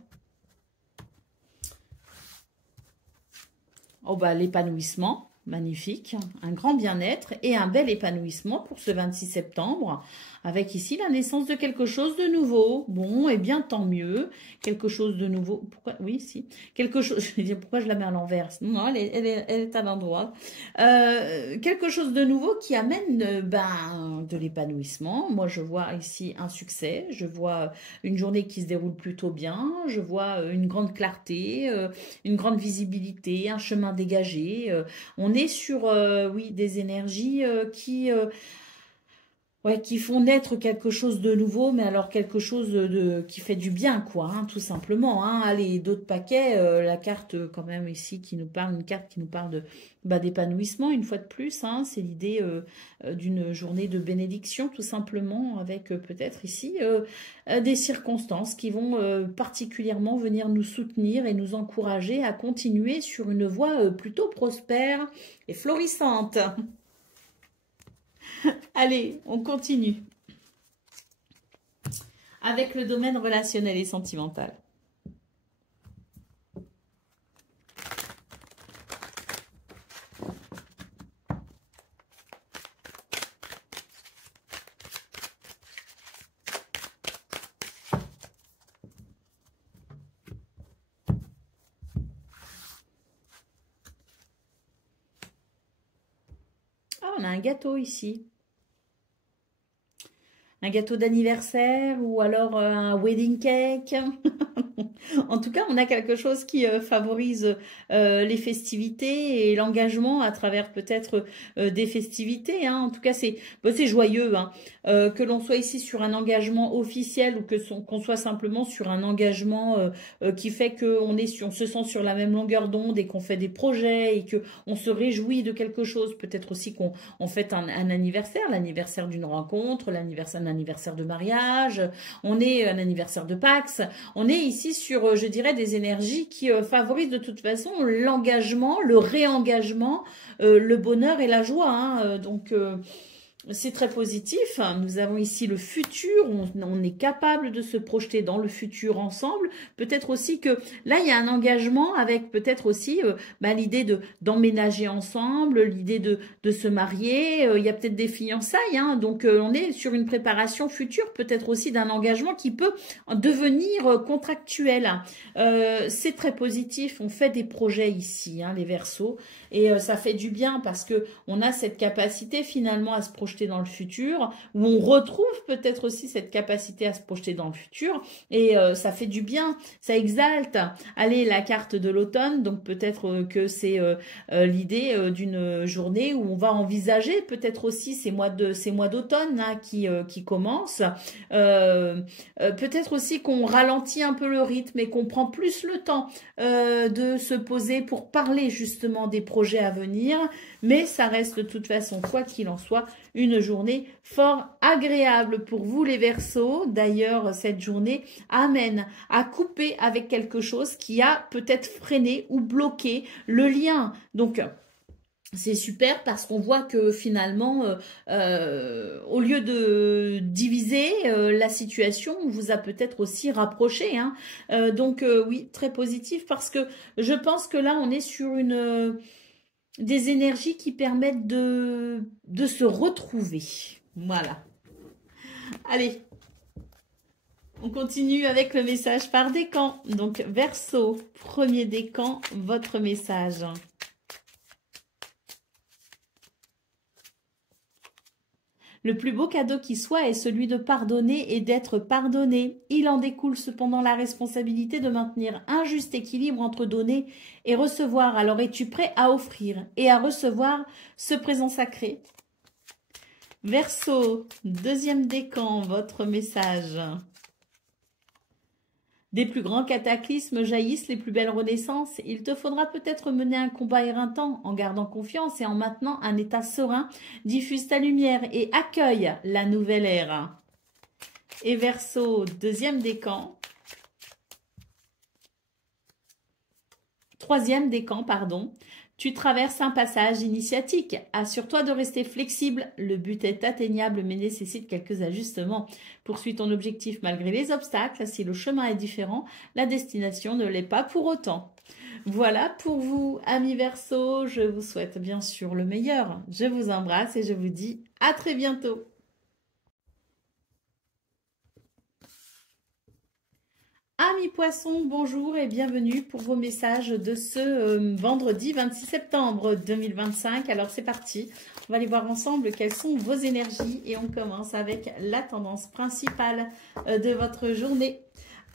Oh bah, l'épanouissement, magnifique, un grand bien-être et un bel épanouissement pour ce 26 septembre. Avec ici la naissance de quelque chose de nouveau. Bon, et bien tant mieux. Quelque chose de nouveau. Pourquoi? Oui, si. Quelque chose. Je vais dire pourquoi je la mets à l'envers. Non, elle est à l'endroit. Quelque chose de nouveau qui amène de l'épanouissement. Moi, je vois ici un succès. Je vois une journée qui se déroule plutôt bien. Je vois une grande clarté, une grande visibilité, un chemin dégagé. On est sur, oui, des énergies ouais, qui font naître quelque chose de nouveau, mais alors quelque chose qui fait du bien, quoi, hein, tout simplement. Hein. Allez, d'autres paquets, la carte quand même ici qui nous parle, une carte qui nous parle de d'épanouissement, une fois de plus. Hein, c'est l'idée d'une journée de bénédiction, tout simplement, avec peut-être ici des circonstances qui vont particulièrement venir nous soutenir et nous encourager à continuer sur une voie plutôt prospère et florissante. Allez, on continue avec le domaine relationnel et sentimental. Ah, on a un gâteau ici. Un gâteau d'anniversaire ou alors un wedding cake. En tout cas, on a quelque chose qui favorise les festivités et l'engagement à travers peut-être des festivités. Hein. En tout cas, c'est joyeux. Hein. Que l'on soit ici sur un engagement officiel ou qu'on soit simplement sur un engagement qui fait qu'on on se sent sur la même longueur d'onde et qu'on fait des projets et qu'on se réjouit de quelque chose. Peut-être aussi qu'on fête un anniversaire, l'anniversaire d'une rencontre, un anniversaire de mariage, on est un anniversaire de Pax. On est ici sur, je dirais, des énergies qui favorisent de toute façon l'engagement, le réengagement, le bonheur et la joie. Hein. Donc, c'est très positif. Nous avons ici le futur. On est capable de se projeter dans le futur ensemble. Peut-être aussi que là, il y a un engagement avec peut-être aussi l'idée d'emménager ensemble, l'idée de se marier. Il y a peut-être des fiançailles. Hein, donc, on est sur une préparation future, peut-être aussi d'un engagement qui peut devenir contractuel. C'est très positif. On fait des projets ici, hein, les Verseaux. Et ça fait du bien parce que on a cette capacité finalement à se projeter dans le futur, où on retrouve peut-être aussi cette capacité à se projeter dans le futur, et ça fait du bien, ça exalte. Allez, la carte de l'automne, donc peut-être que c'est l'idée d'une journée où on va envisager peut-être aussi ces mois d'automne hein, qui commencent. Peut-être aussi qu'on ralentit un peu le rythme et qu'on prend plus le temps de se poser pour parler justement des projets à venir, mais ça reste de toute façon, quoi qu'il en soit, une journée fort agréable pour vous les Verseaux. D'ailleurs, cette journée amène à couper avec quelque chose qui a peut-être freiné ou bloqué le lien. Donc, c'est super parce qu'on voit que finalement, au lieu de diviser la situation, on vous a peut-être aussi rapproché. Hein. Donc oui, très positif parce que je pense que là, on est sur des énergies qui permettent de se retrouver. Voilà. Allez, on continue avec le message par décan. Donc Verseau, premier décan, votre message. Le plus beau cadeau qui soit est celui de pardonner et d'être pardonné. Il en découle cependant la responsabilité de maintenir un juste équilibre entre donner et recevoir. Alors es-tu prêt à offrir et à recevoir ce présent sacré? Verseau, deuxième décan, votre message. Des plus grands cataclysmes jaillissent les plus belles renaissances. Il te faudra peut-être mener un combat éreintant en gardant confiance et en maintenant un état serein. Diffuse ta lumière et accueille la nouvelle ère. Et Verseau, deuxième décan. Troisième décan, pardon. Tu traverses un passage initiatique. Assure-toi de rester flexible. Le but est atteignable mais nécessite quelques ajustements. Poursuis ton objectif malgré les obstacles. Si le chemin est différent, la destination ne l'est pas pour autant. Voilà pour vous, amis Verseau. Je vous souhaite bien sûr le meilleur. Je vous embrasse et je vous dis à très bientôt. Amis poissons, bonjour et bienvenue pour vos messages de ce vendredi 26 septembre 2025. Alors c'est parti, on va aller voir ensemble quelles sont vos énergies et on commence avec la tendance principale de votre journée.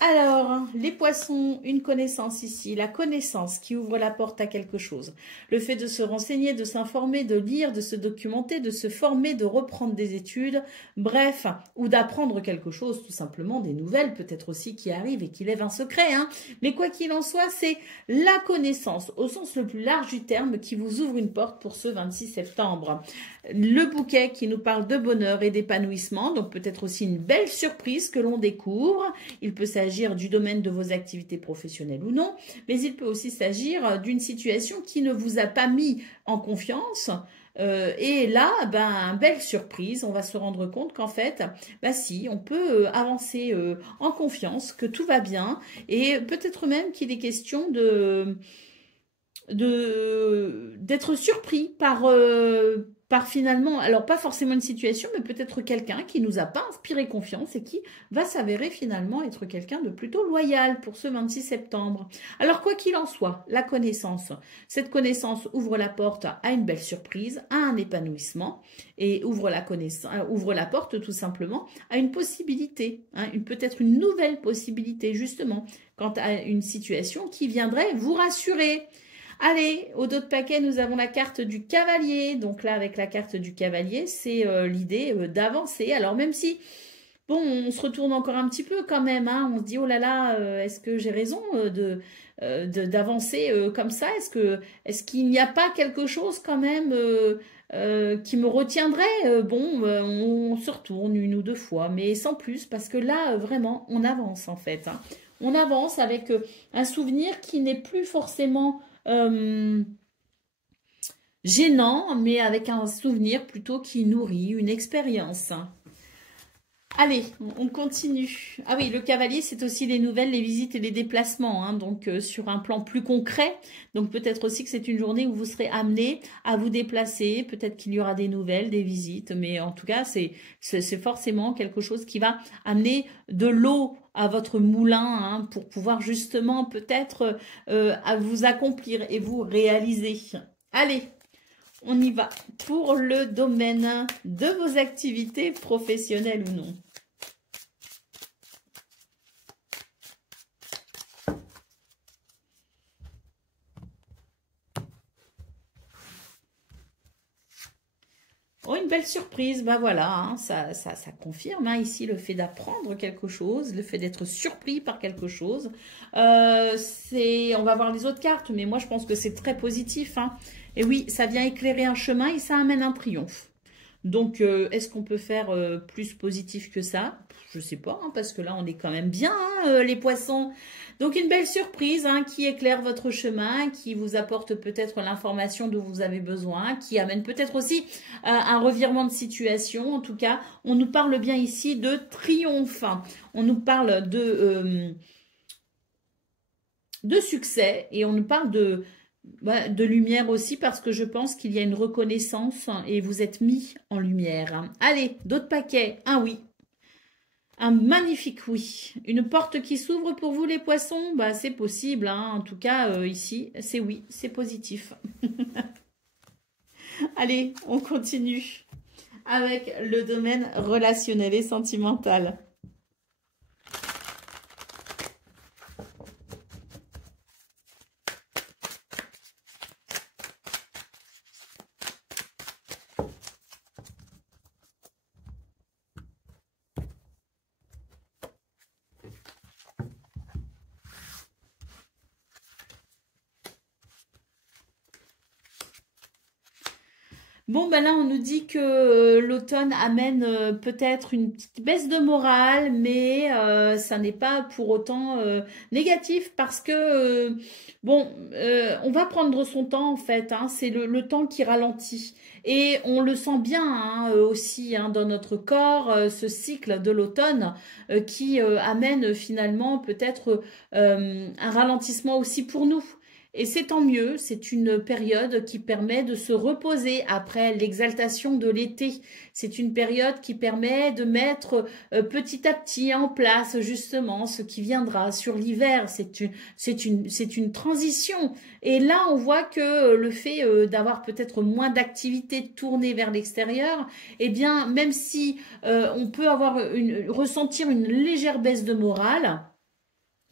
Alors, les poissons, une connaissance ici, la connaissance qui ouvre la porte à quelque chose. Le fait de se renseigner, de s'informer, de lire, de se documenter, de se former, de reprendre des études, bref, ou d'apprendre quelque chose, tout simplement, des nouvelles peut-être aussi qui arrivent et qui lèvent un secret. Hein. Mais quoi qu'il en soit, c'est la connaissance, au sens le plus large du terme, qui vous ouvre une porte pour ce 26 septembre. Le bouquet qui nous parle de bonheur et d'épanouissement, donc peut-être aussi une belle surprise que l'on découvre. Il peut s'agir du domaine de vos activités professionnelles ou non, mais il peut aussi s'agir d'une situation qui ne vous a pas mis en confiance. Et là, belle surprise, on va se rendre compte qu'en fait, si, on peut avancer en confiance, que tout va bien, et peut-être même qu'il est question d'être surpris par finalement, alors pas forcément une situation, mais peut-être quelqu'un qui nous a pas inspiré confiance et qui va s'avérer finalement être quelqu'un de plutôt loyal pour ce 26 septembre. Alors quoi qu'il en soit, la connaissance, cette connaissance ouvre la porte à une belle surprise, à un épanouissement et ouvre la porte tout simplement à une possibilité, hein, peut-être une nouvelle possibilité justement quant à une situation qui viendrait vous rassurer. Allez, au dos de paquet, nous avons la carte du cavalier. Donc là, avec la carte du cavalier, c'est l'idée d'avancer. Alors même si, bon, on se retourne encore un petit peu quand même. Hein, on se dit, oh là là, est-ce que j'ai raison d'avancer comme ça? Est-ce qu'il n'y a pas quelque chose quand même qui me retiendrait? On se retourne une ou deux fois, mais sans plus, parce que là, vraiment, on avance en fait. Hein. On avance avec un souvenir qui n'est plus forcément gênant, mais avec un souvenir plutôt qui nourrit une expérience. Allez, on continue. Ah oui, le cavalier, c'est aussi les nouvelles, les visites et les déplacements, hein, donc sur un plan plus concret. Donc peut-être aussi que c'est une journée où vous serez amené à vous déplacer. Peut-être qu'il y aura des nouvelles, des visites, mais en tout cas, c'est forcément quelque chose qui va amener de l'eau à votre moulin, hein, pour pouvoir justement peut-être à vous accomplir et vous réaliser. Allez, on y va pour le domaine de vos activités professionnelles ou non. Oh, une belle surprise, voilà, hein, ça confirme hein, ici le fait d'apprendre quelque chose, le fait d'être surpris par quelque chose. On va voir les autres cartes, mais moi je pense que c'est très positif. Hein. Et oui, ça vient éclairer un chemin et ça amène un triomphe. Donc, est-ce qu'on peut faire plus positif que ça? Je ne sais pas, hein, parce que là, on est quand même bien, hein, les poissons. Donc, une belle surprise hein, qui éclaire votre chemin, qui vous apporte peut-être l'information dont vous avez besoin, qui amène peut-être aussi un revirement de situation. En tout cas, on nous parle bien ici de triomphe. On nous parle de succès et on nous parle de lumière aussi parce que je pense qu'il y a une reconnaissance et vous êtes mis en lumière. Allez, d'autres paquets. Un oui. Un magnifique oui. Une porte qui s'ouvre pour vous les poissons, c'est possible. Hein. En tout cas, ici, c'est oui, c'est positif. Allez, on continue. avec le domaine relationnel et sentimental. Bon, ben là, on nous dit que l'automne amène peut-être une petite baisse de morale, mais ça n'est pas pour autant négatif parce que, bon, on va prendre son temps en fait, hein, c'est le temps qui ralentit. Et on le sent bien hein, aussi hein, dans notre corps, ce cycle de l'automne qui amène finalement peut-être un ralentissement aussi pour nous. Et c'est tant mieux, c'est une période qui permet de se reposer après l'exaltation de l'été. C'est une période qui permet de mettre petit à petit en place justement ce qui viendra sur l'hiver. C'est une transition. Et là, on voit que le fait d'avoir peut-être moins d'activités tournées vers l'extérieur, eh bien, même si on peut ressentir une légère baisse de morale,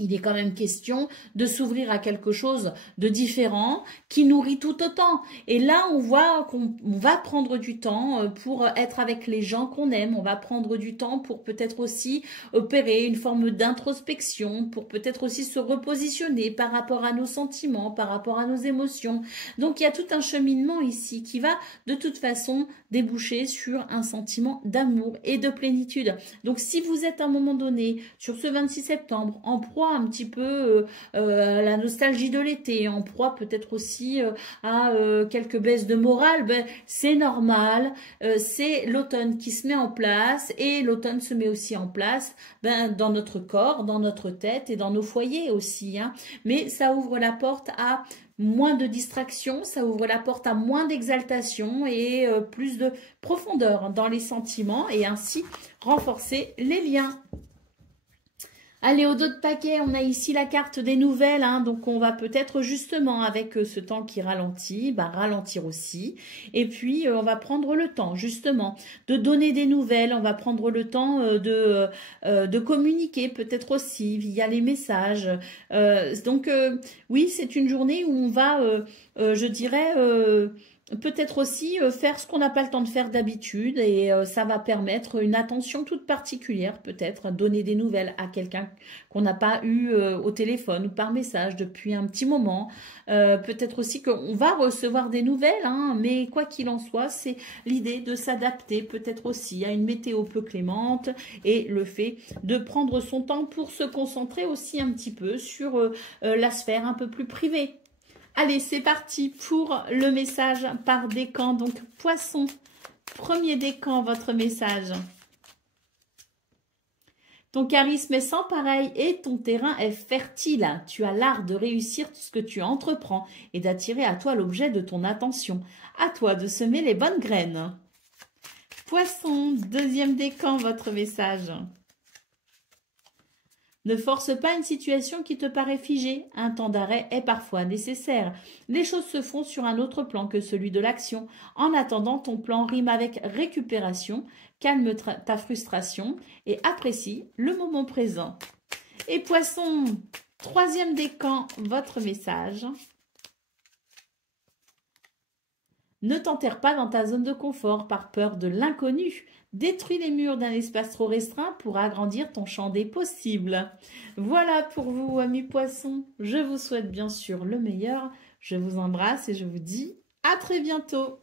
il est quand même question de s'ouvrir à quelque chose de différent qui nourrit tout autant. Et là, on voit qu'on va prendre du temps pour être avec les gens qu'on aime. On va prendre du temps pour peut-être aussi opérer une forme d'introspection, pour peut-être aussi se repositionner par rapport à nos sentiments, par rapport à nos émotions. Donc, il y a tout un cheminement ici qui va de toute façon déboucher sur un sentiment d'amour et de plénitude. Donc, si vous êtes à un moment donné, sur ce 26 septembre, en proie un petit peu la nostalgie de l'été, en proie peut-être aussi à quelques baisses de morale, ben, c'est normal, c'est l'automne qui se met en place et l'automne se met aussi en place ben, dans notre corps, dans notre tête et dans nos foyers aussi. Hein. Mais ça ouvre la porte à moins de distraction, ça ouvre la porte à moins d'exaltation et plus de profondeur dans les sentiments et ainsi renforcer les liens. Allez, au dos de paquet, on a ici la carte des nouvelles, hein, donc on va peut-être justement avec ce temps qui ralentit, bah, ralentir aussi. Et puis, on va prendre le temps justement de donner des nouvelles, on va prendre le temps de communiquer peut-être aussi via les messages. Oui, c'est une journée où on va, je dirais... peut-être aussi faire ce qu'on n'a pas le temps de faire d'habitude et ça va permettre une attention toute particulière, peut-être donner des nouvelles à quelqu'un qu'on n'a pas eu au téléphone ou par message depuis un petit moment. Peut-être aussi qu'on va recevoir des nouvelles, hein, mais quoi qu'il en soit, c'est l'idée de s'adapter peut-être aussi à une météo peu clémente et le fait de prendre son temps pour se concentrer aussi un petit peu sur la sphère un peu plus privée. Allez, c'est parti pour le message par décan. Donc, Poisson, premier décan, votre message. Ton charisme est sans pareil et ton terrain est fertile. Tu as l'art de réussir tout ce que tu entreprends et d'attirer à toi l'objet de ton attention. À toi de semer les bonnes graines. Poisson, deuxième décan, votre message. Ne force pas une situation qui te paraît figée. Un temps d'arrêt est parfois nécessaire. Les choses se font sur un autre plan que celui de l'action. En attendant, ton plan rime avec récupération. Calme ta frustration et apprécie le moment présent. Et Poisson, troisième décan, votre message. Ne t'enterre pas dans ta zone de confort par peur de l'inconnu. Détruis les murs d'un espace trop restreint pour agrandir ton champ des possibles. Voilà pour vous, amis poissons. Je vous souhaite bien sûr le meilleur. Je vous embrasse et je vous dis à très bientôt.